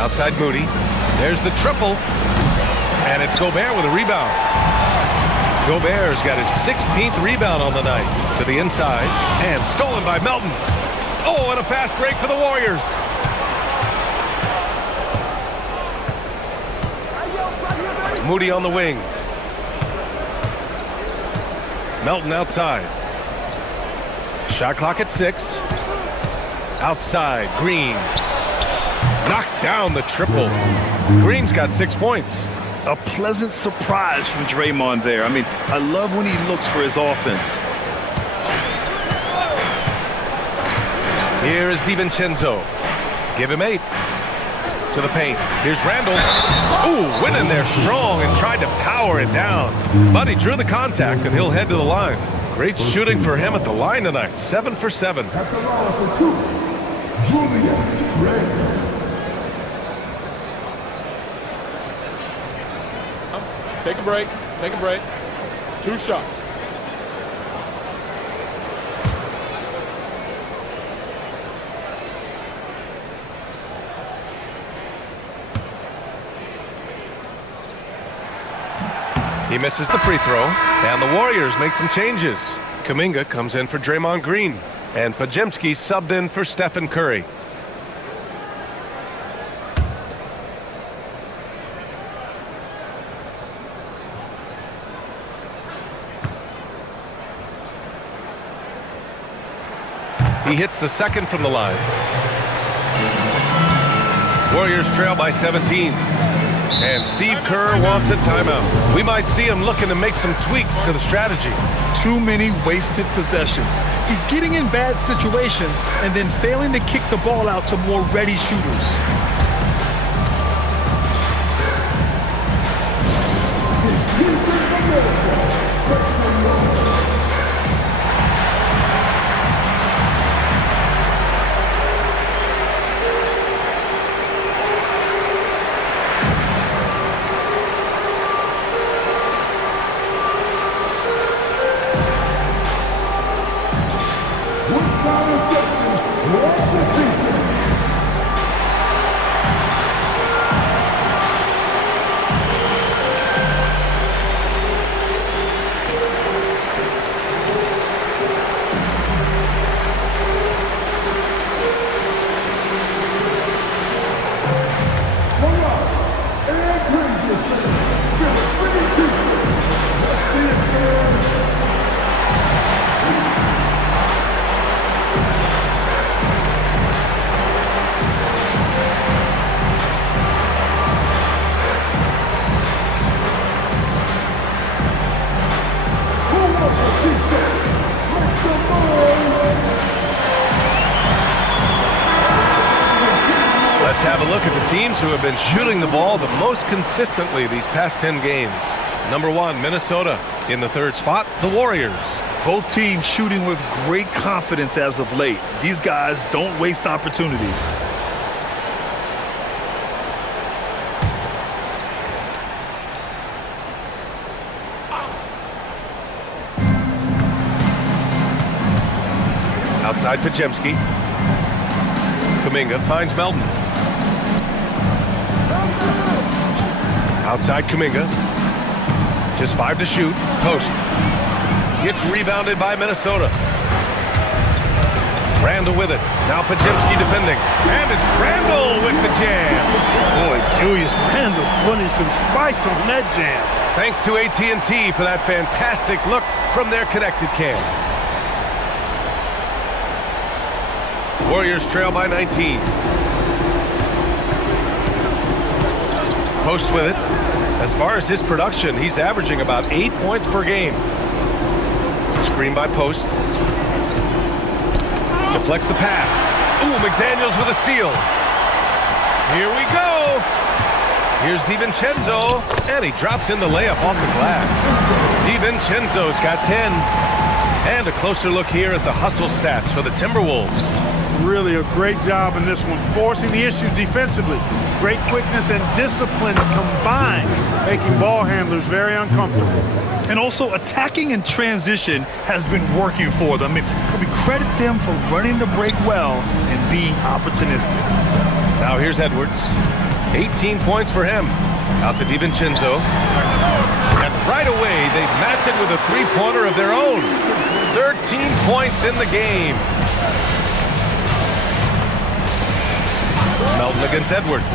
Outside Moody. There's the triple. And it's Gobert with a rebound. Gobert's got his 16th rebound on the night. To the inside. And stolen by Melton. Oh, and a fast break for the Warriors. Moody on the wing. Melton outside. Shot clock at 6. Outside, Green. Knocks down the triple. Green's got 6 points. A pleasant surprise from Draymond there. I mean, I love when he looks for his offense. Here is DiVincenzo. Give him 8. To the paint. Here's Randall. Ooh, went in there strong and tried to power it down. But he drew the contact, and he'll head to the line. Great shooting for him at the line tonight. 7 for 7. At the line for 2, Julius Randle. Take a break. Take a break. 2 shots. He misses the free throw, and the Warriors make some changes. Kuminga comes in for Draymond Green, and Podziemski subbed in for Stephen Curry. He hits the second from the line. Warriors trail by 17. And Steve Kerr wants a timeout. We might see him looking to make some tweaks to the strategy. Too many wasted possessions. He's getting in bad situations and then failing to kick the ball out to more ready shooters. Let's have a look at the teams who have been shooting the ball the most consistently these past 10 games. Number 1, Minnesota. In the 3rd spot, the Warriors. Both teams shooting with great confidence as of late. These guys don't waste opportunities. Outside Podziemski. Kuminga finds Melton. Outside Kuminga. Just 5 to shoot. Post. Gets rebounded by Minnesota. Randall with it. Now Podziemski defending. And it's Randall with the jam. Boy, Julius Randle putting some spice on that jam. Thanks to AT&T for that fantastic look from their connected cam. Warriors trail by 19. Post with it. As far as his production, he's averaging about 8 points per game. Screen by Post. Deflects the pass. Ooh, McDaniels with a steal. Here we go. Here's DiVincenzo, and he drops in the layup off the glass. DiVincenzo's got 10. And a closer look here at the hustle stats for the Timberwolves. Really a great job in this one, forcing the issue defensively. Great quickness and discipline combined, making ball handlers very uncomfortable. And also attacking in transition has been working for them. I mean, we credit them for running the break well and being opportunistic. Now here's Edwards. 18 points for him. Out to DiVincenzo. And right away, they match it with a three-pointer of their own. 13 points in the game. Melton against Edwards.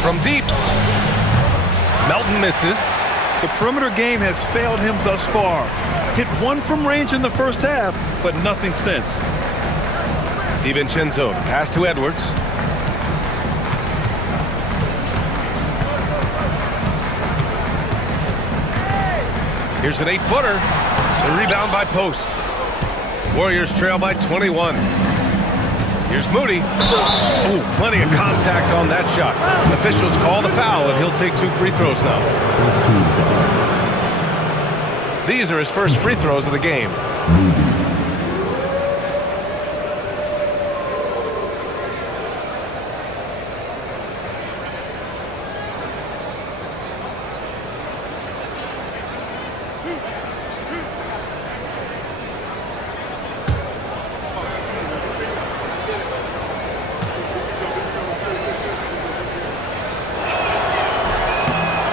From deep. Melton misses. The perimeter game has failed him thus far. Hit 1 from range in the first half, but nothing since. DiVincenzo, pass to Edwards. Here's an 8-footer. The rebound by Post. Warriors trail by 21. Here's Moody. Oh, plenty of contact on that shot. Officials call the foul, and he'll take 2 free throws now. These are his first free throws of the game.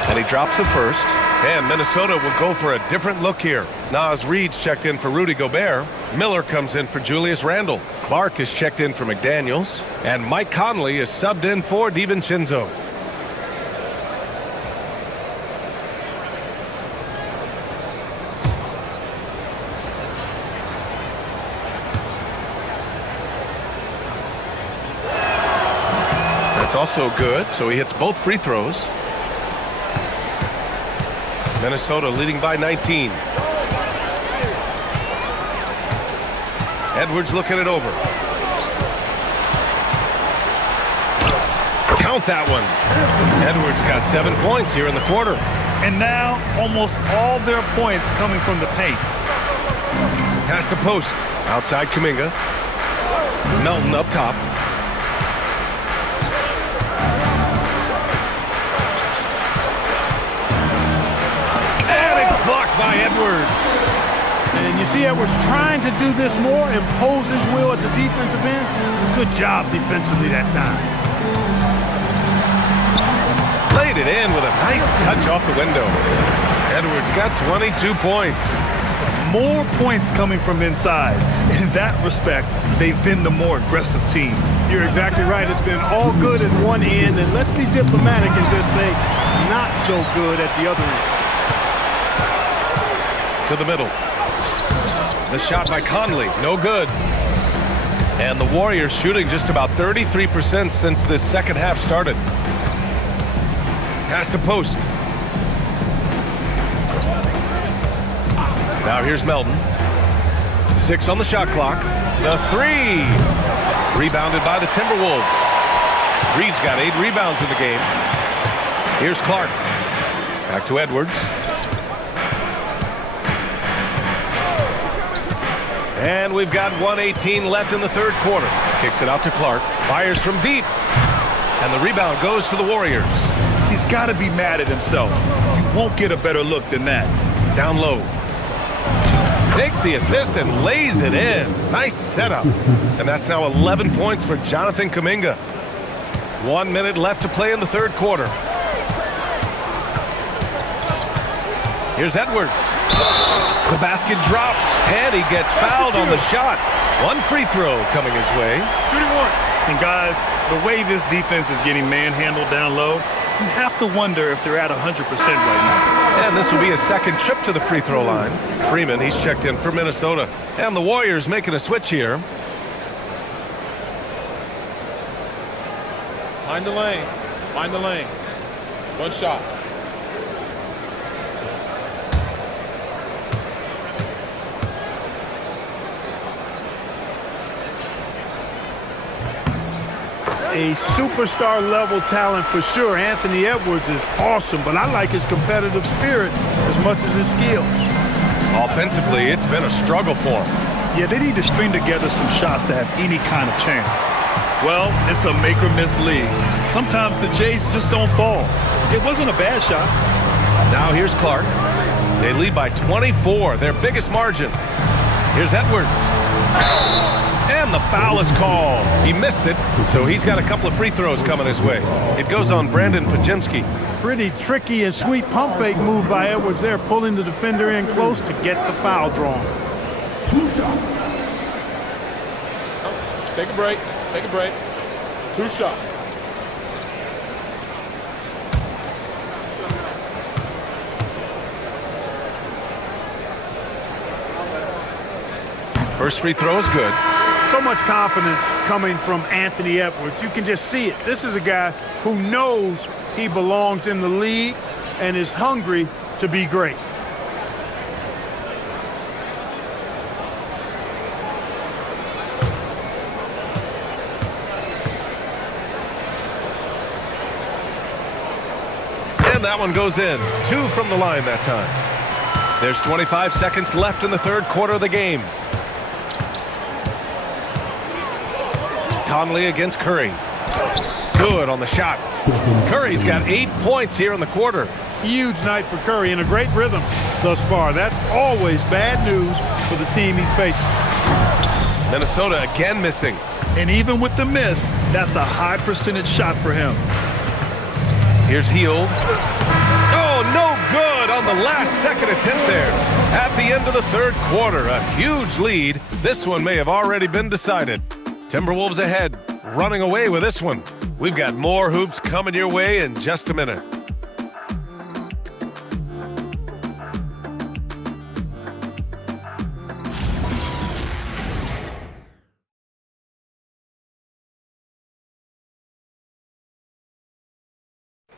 And he drops the first. And Minnesota will go for a different look here. Naz Reid's checked in for Rudy Gobert. Miller comes in for Julius Randle. Clark is checked in for McDaniels. And Mike Conley is subbed in for DiVincenzo. That's also good, so he hits both free throws. Minnesota leading by 19. Edwards looking it over. Count that one. Edwards got 7 points here in the quarter. And now almost all their points coming from the paint. Has to Post. Outside Kuminga. Melton up top. By Edwards. And you see Edwards trying to do this more, impose his will at the defensive end. Good job defensively that time. Laid it in with a nice touch off the window. Edwards got 22 points. More points coming from inside. In that respect, they've been the more aggressive team. You're exactly right. It's been all good at one end, and let's be diplomatic and just say not so good at the other end. To the middle. The shot by Conley, no good. And the Warriors shooting just about 33% since this second half started. Has to Post. Now here's Melton. 6 on the shot clock. The 3. Rebounded by the Timberwolves. Reed's got 8 rebounds in the game. Here's Clark. Back to Edwards. And we've got 1:18 left in the third quarter. Kicks it out to Clark. Fires from deep. And the rebound goes to the Warriors. He's got to be mad at himself. You won't get a better look than that. Down low. Takes the assist and lays it in. Nice setup. And that's now 11 points for Jonathan Kuminga. 1 minute left to play in the third quarter. Here's Edwards. The basket drops, and he gets fouled on the shot. 1 free throw coming his way. Shooting 1. And guys, the way this defense is getting manhandled down low, you have to wonder if they're at 100% right now. And this will be a second trip to the free throw line. Freeman, he's checked in for Minnesota. And the Warriors making a switch here. Find the lanes. Find the lanes. 1 shot. A superstar level talent for sure. Anthony Edwards is awesome, but I like his competitive spirit as much as his skill. Offensively, it's been a struggle for him. Yeah, they need to string together some shots to have any kind of chance. Well, it's a make or miss league. Sometimes the Jays just don't fall. It wasn't a bad shot. Now here's Clark. They lead by 24, their biggest margin. Here's Edwards. And the foul is called. He missed it, so he's got a couple of free throws coming his way. It goes on Brandon Pajemski. Pretty tricky and sweet pump fake move by Edwards there, pulling the defender in close to get the foul drawn. 2 shots. Take a break. Take a break. 2 shots. First free throw is good. So much confidence coming from Anthony Edwards. You can just see it. This is a guy who knows he belongs in the league and is hungry to be great. And that one goes in. 2 from the line that time. There's 25 seconds left in the third quarter of the game. Conley against Curry. Good on the shot. Curry's got 8 points here in the quarter. Huge night for Curry and a great rhythm thus far. That's always bad news for the team he's facing. Minnesota again missing. And even with the miss, that's a high percentage shot for him. Here's Hield. Oh, no good on the last second attempt there. At the end of the third quarter, a huge lead. This one may have already been decided. Timberwolves ahead, running away with this one. We've got more hoops coming your way in just a minute.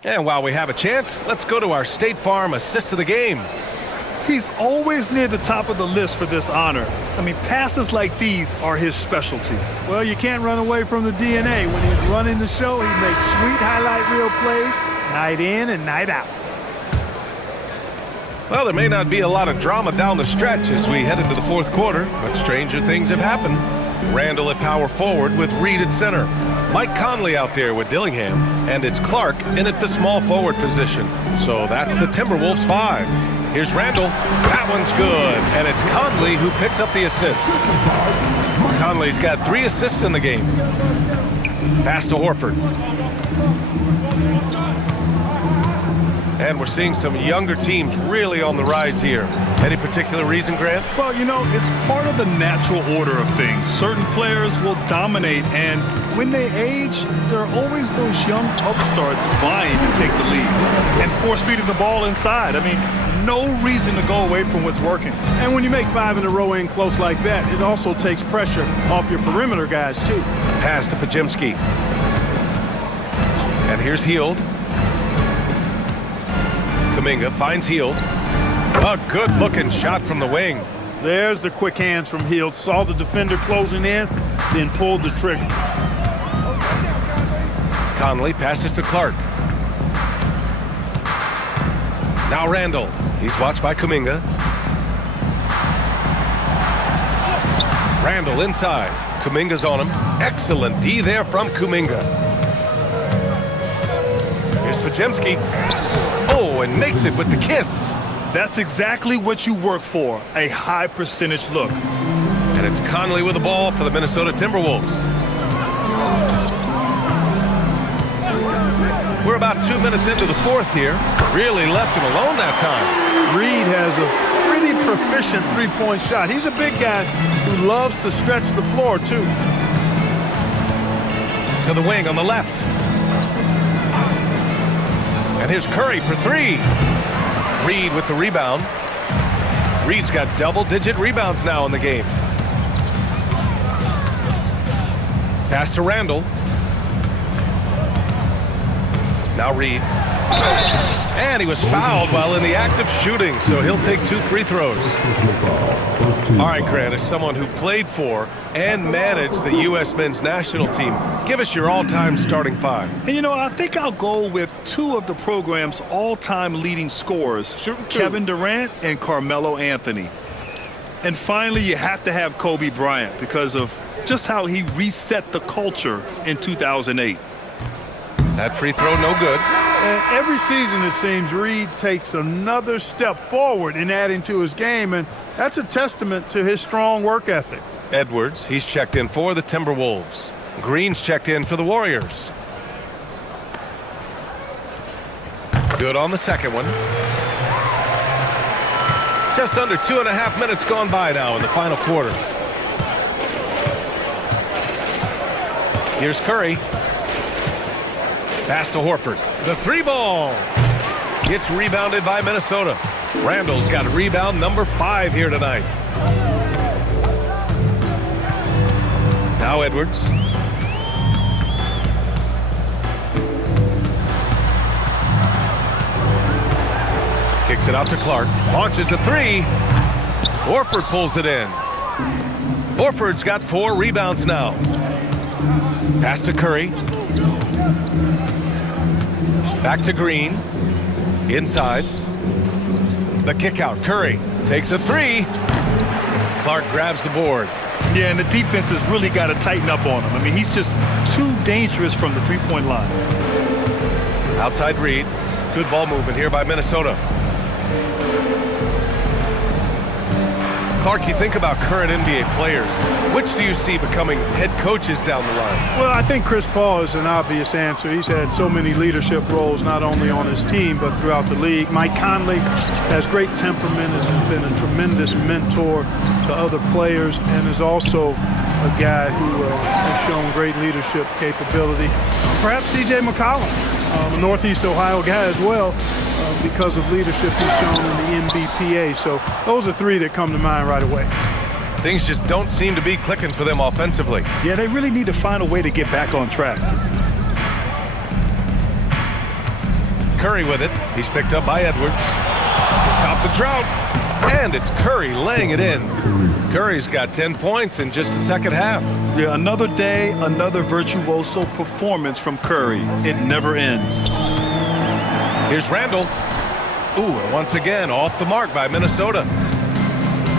And while we have a chance, let's go to our State Farm assist of the game. He's always near the top of the list for this honor. I mean, passes like these are his specialty. Well, you can't run away from the DNA. When he's running the show, he makes sweet highlight reel plays night in and night out. Well, there may not be a lot of drama down the stretch as we head into the fourth quarter, but stranger things have happened. Randall at power forward with Reed at center. Mike Conley out there with Dillingham, and it's Clark in at the small forward position. So that's the Timberwolves 5. Here's Randall. That one's good, and it's Conley who picks up the assist. Conley's got 3 assists in the game. Pass to Horford. And we're seeing some younger teams really on the rise here. Any particular reason, Grant? Well, you know, it's part of the natural order of things. Certain players will dominate, and when they age, there are always those young upstarts vying to take the lead and force-feeding the ball inside. I mean, no reason to go away from what's working. And when you make 5 in a row in close like that, it also takes pressure off your perimeter guys, too. Pass to Pajemski. And here's Hield. Kuminga finds Hield. A good-looking shot from the wing. There's the quick hands from Hield. Saw the defender closing in, then pulled the trigger. Conley passes to Clark. Now Randall. He's watched by Kuminga. Randall inside. Kuminga's on him. Excellent D there from Kuminga. Here's Pajemski. Oh, and makes it with the kiss. That's exactly what you work for, a high percentage look. And it's Conley with the ball for the Minnesota Timberwolves. We're about 2 minutes into the fourth here. Really left him alone that time. Reed has a pretty proficient three-point shot. He's a big guy who loves to stretch the floor, too. To the wing on the left. And here's Curry for 3. Reed with the rebound. Reed's got double-digit rebounds now in the game. Pass to Randall. Now Reed. And he was fouled while in the act of shooting, so he'll take 2 free throws. All right, Grant, as someone who played for and managed the U.S. men's national team, give us your all-time starting 5. And, you know, I think I'll go with 2 of the program's all-time leading scorers, Kevin Durant and Carmelo Anthony. And finally, you have to have Kobe Bryant because of just how he reset the culture in 2008. That free throw no good. And every season, it seems, Reed takes another step forward in adding to his game, and that's a testament to his strong work ethic. Edwards, he's checked in for the Timberwolves. Green's checked in for the Warriors. Good on the second one. Just under 2.5 minutes gone by now in the final quarter. Here's Curry. Pass to Horford. The 3-ball. Gets rebounded by Minnesota. Randall's got rebound number 5 here tonight. Now Edwards. Kicks it out to Clark. Launches a 3. Horford pulls it in. Horford's got 4 rebounds now. Pass to Curry. Back to Green. Inside. The kick out. Curry takes a three. Clark grabs the board. Yeah, and the defense has really got to tighten up on him. I mean, he's just too dangerous from the three-point line. Outside Reed. Good ball movement here by Minnesota. Clark, you think about current NBA players. Which do you see becoming head coaches down the line? Well, I think Chris Paul is an obvious answer. He's had so many leadership roles, not only on his team, but throughout the league. Mike Conley has great temperament, has been a tremendous mentor to other players, and is also a guy who has shown great leadership capability. Perhaps C.J. McCollum, a Northeast Ohio guy as well, because of leadership he's shown in the NBPA. So those are three that come to mind right away. Things just don't seem to be clicking for them offensively. Yeah, they really need to find a way to get back on track. Curry with it. He's picked up by Edwards. To stop the drought. And it's Curry laying it in. Curry's got 10 points in just the second half. Yeah, another day, another virtuoso performance from Curry. It never ends. Here's Randall. Ooh, and once again, off the mark by Minnesota.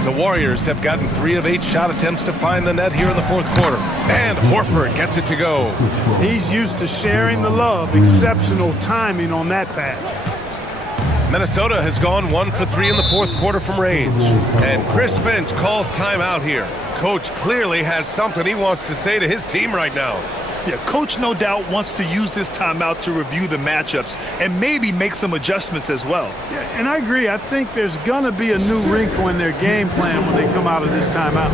The Warriors have gotten 3 of 8 shot attempts to find the net here in the fourth quarter. And Horford gets it to go. He's used to sharing the love. Exceptional timing on that pass. Minnesota has gone 1 for 3 in the fourth quarter from range. And Chris Finch calls timeout here. Coach clearly has something he wants to say to his team right now. Yeah, Coach no doubt wants to use this timeout to review the matchups and maybe make some adjustments as well. Yeah, and I agree. I think there's going to be a new wrinkle in their game plan when they come out of this timeout.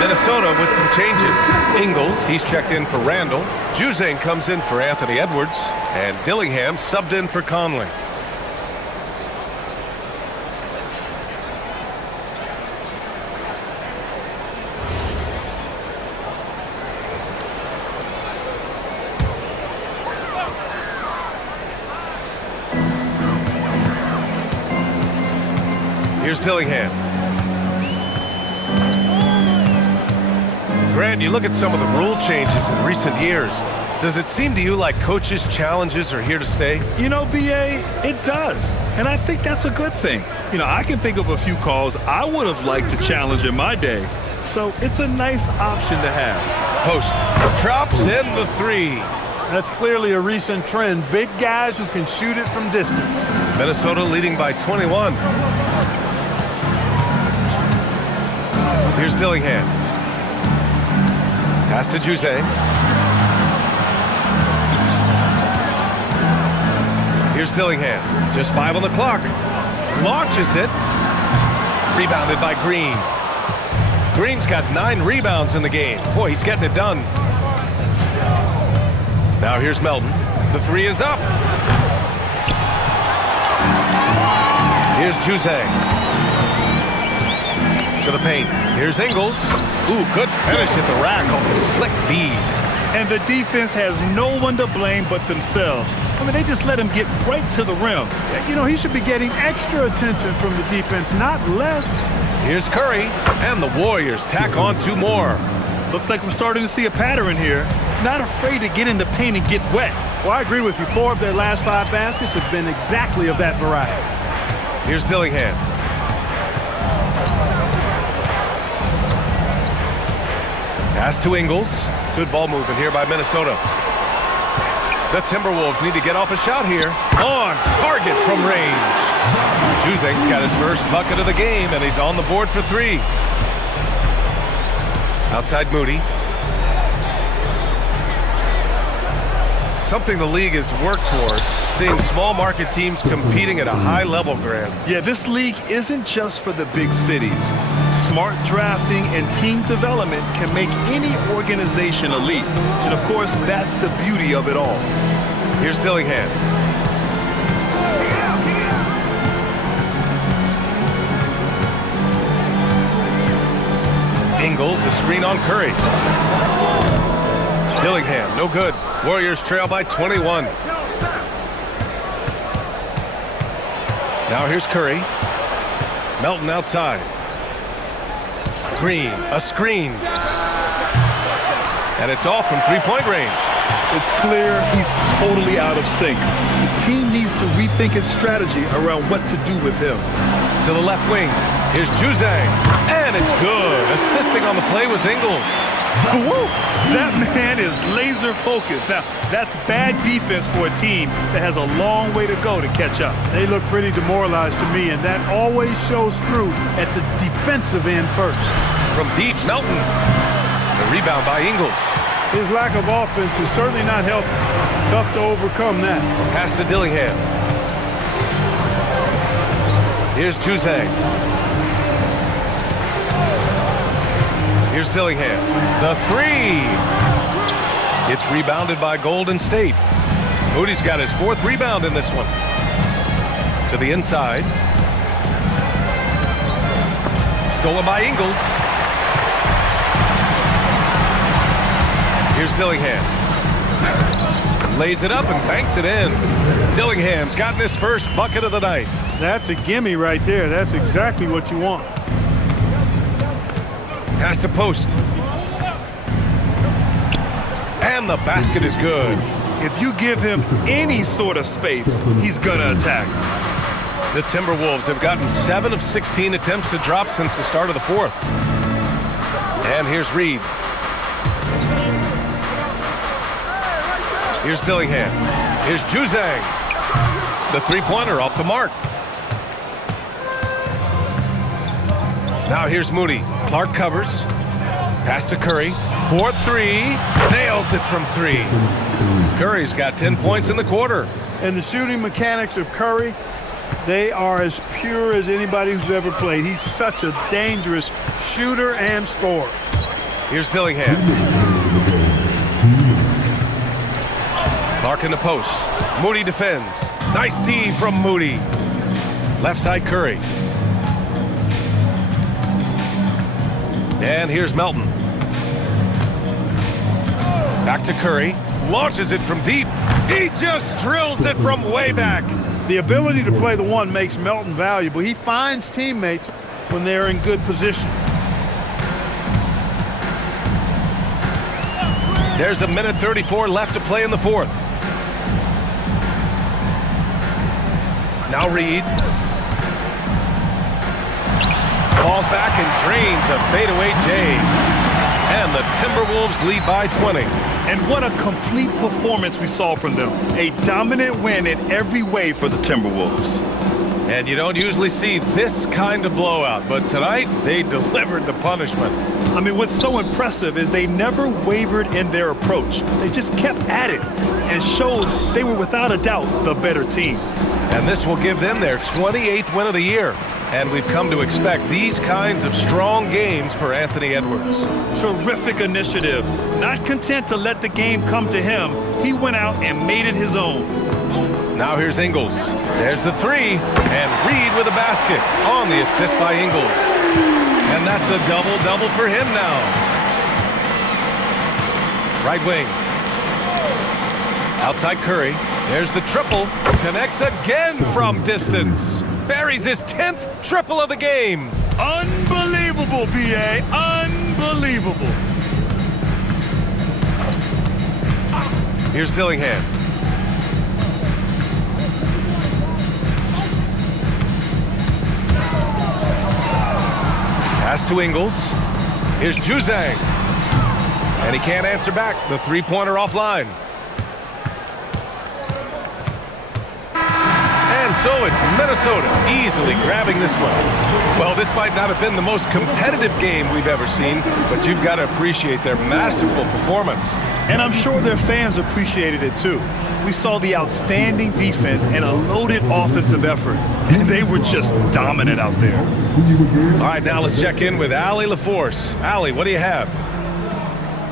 Minnesota with some changes. Ingles, he's checked in for Randall. Juzang comes in for Anthony Edwards. And Dillingham subbed in for Conley. Here's Dillingham. Grant, you look at some of the rule changes in recent years. Does it seem to you like coaches' challenges are here to stay? You know, B.A., it does. And I think that's a good thing. You know, I can think of a few calls I would have liked to challenge in my day. So it's a nice option to have. Post drops in the three. That's clearly a recent trend. Big guys who can shoot it from distance. Minnesota leading by 21. Here's Dillingham. Pass to Juzang. Here's Dillingham. Just 5 on the clock. Launches it. Rebounded by Green. Green's got 9 rebounds in the game. Boy, he's getting it done. Now here's Melton. The three is up. Here's Juzang. To the paint. Here's Ingles. Ooh, good finish at the rack on the slick feed. And the defense has no one to blame but themselves. I mean, they just let him get right to the rim. You know, he should be getting extra attention from the defense, not less. Here's Curry, and the Warriors tack on 2 more. Looks like we're starting to see a pattern here. Not afraid to get in the paint and get wet. Well, I agree with you. 4 of their last 5 baskets have been exactly of that variety. Here's Dillingham. Pass to Ingles. Good ball movement here by Minnesota. The Timberwolves need to get off a shot here. On target from range. Juzang's got his first bucket of the game, and he's on the board for 3. Outside Moody. Something the league has worked towards, seeing small market teams competing at a high level, Grant. Yeah, this league isn't just for the big cities. Smart drafting and team development can make any organization elite. And of course, that's the beauty of it all. Here's Dillingham. Ingles, the screen on Curry. Dillingham, no good. Warriors trail by 21. Now here's Curry. Melton outside. Green, a screen. And it's off from three-point range. It's clear he's totally out of sync. The team needs to rethink its strategy around what to do with him. To the left wing. Here's Juzang. And it's good. Assisting on the play was Ingles. Woo! That man is laser focused. Now, that's bad defense for a team that has a long way to go to catch up. They look pretty demoralized to me, and that always shows through at the defensive end first. From deep, Melton. The rebound by Ingles. His lack of offense is certainly not helping. Tough to overcome that. Pass to Dillingham. Here's Juzang. Here's Dillingham. The 3. It's rebounded by Golden State. Moody's got his 4th rebound in this one. To the inside. Stolen by Ingles. Here's Dillingham. Lays it up and banks it in. Dillingham's gotten his first bucket of the night. That's a gimme right there. That's exactly what you want. Pass to post. And the basket is good. If you give him any sort of space, he's gonna attack. The Timberwolves have gotten 7 of 16 attempts to drop since the start of the 4th. And here's Reed. Here's Dillingham. Here's Juzang. The three-pointer off the mark. Now here's Moody. Clark covers. Pass to Curry. 4-3. Nails it from 3. Curry's got 10 points in the quarter. And the shooting mechanics of Curry, they are as pure as anybody who's ever played. He's such a dangerous shooter and scorer. Here's Dillingham. Clark in the post. Moody defends. Nice D from Moody. Left side Curry. And here's Melton. Back to Curry. Launches it from deep. He just drills it from way back. The ability to play the one makes Melton valuable. He finds teammates when they're in good position. There's 1:34 left to play in the 4th. Now Reed. Falls back and drains a fadeaway J. And the Timberwolves lead by 20. And what a complete performance we saw from them. A dominant win in every way for the Timberwolves. And you don't usually see this kind of blowout, but tonight they delivered the punishment. I mean, what's so impressive is they never wavered in their approach. They just kept at it and showed they were without a doubt the better team. And this will give them their 28th win of the year. And we've come to expect these kinds of strong games for Anthony Edwards. Terrific initiative. Not content to let the game come to him, he went out and made it his own. Now here's Ingles. There's the 3. And Reed with a basket on the assist by Ingles. And that's a double-double for him now. Right wing. Outside Curry. There's the triple. Connects again from distance. Buries his 10th triple of the game. Unbelievable, B.A. Unbelievable. Here's Dillingham. Pass to Ingles. Here's Juzang. And he can't answer back. The three-pointer offline. And so it's Minnesota easily grabbing this one. Well, this might not have been the most competitive game we've ever seen, but you've got to appreciate their masterful performance. And I'm sure their fans appreciated it too. We saw the outstanding defense and a loaded offensive effort. And they were just dominant out there. All right, now let's check in with Allie LaForce. Allie, what do you have?